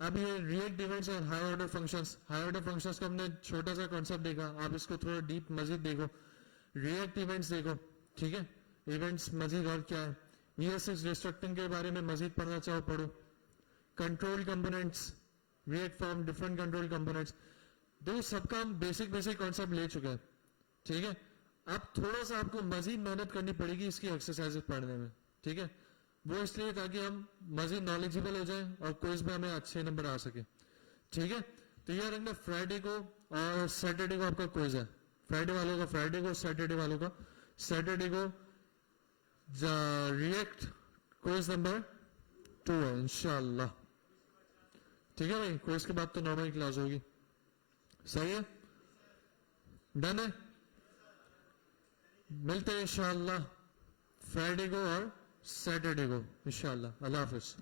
अब ये रिएक्ट इवेंट्स और high order functions. High order functions को हमने छोटा सा कॉन्सेप्ट देखा, आप इसको थोड़ा डीप मजीद देखो। रिएक्ट इवेंट्स देखो। ठीक है, इवेंट्स मजीद और क्या है? ES6 डिस्ट्रक्टिंग के बारे में मजीद पढ़ना चाहो पढ़ो। Control components, react form different control components. देखो सबका हम बेसिक बेसिक कॉन्सेप्ट ले चुके हैं। ठीक है, अब थोड़ा सा आपको मजीद मेहनत करनी पड़ेगी इसकी एक्सरसाइजेस पढ़ने में। ठीक है, वो इसलिए ताकि हम मजीद नॉलेजेबल हो जाए और क्विज में हमें अच्छे नंबर आ सके। ठीक है, तो यार रखना फ्राइडे को और सैटरडे को आपका क्विज है। फ्राइडे वालों का फ्राइडे को, सैटरडे वालों का सैटरडे को। रिएक्ट क्विज नंबर 2 है इंशाल्लाह। ठीक है भाई, क्विज के बाद तो नॉर्मल क्लास होगी। सही है, डन है। मिलते हैं इंशाल्लाह फ्राइडे को और सैटरडे को इंशाल्लाह। अल्लाह हाफिज।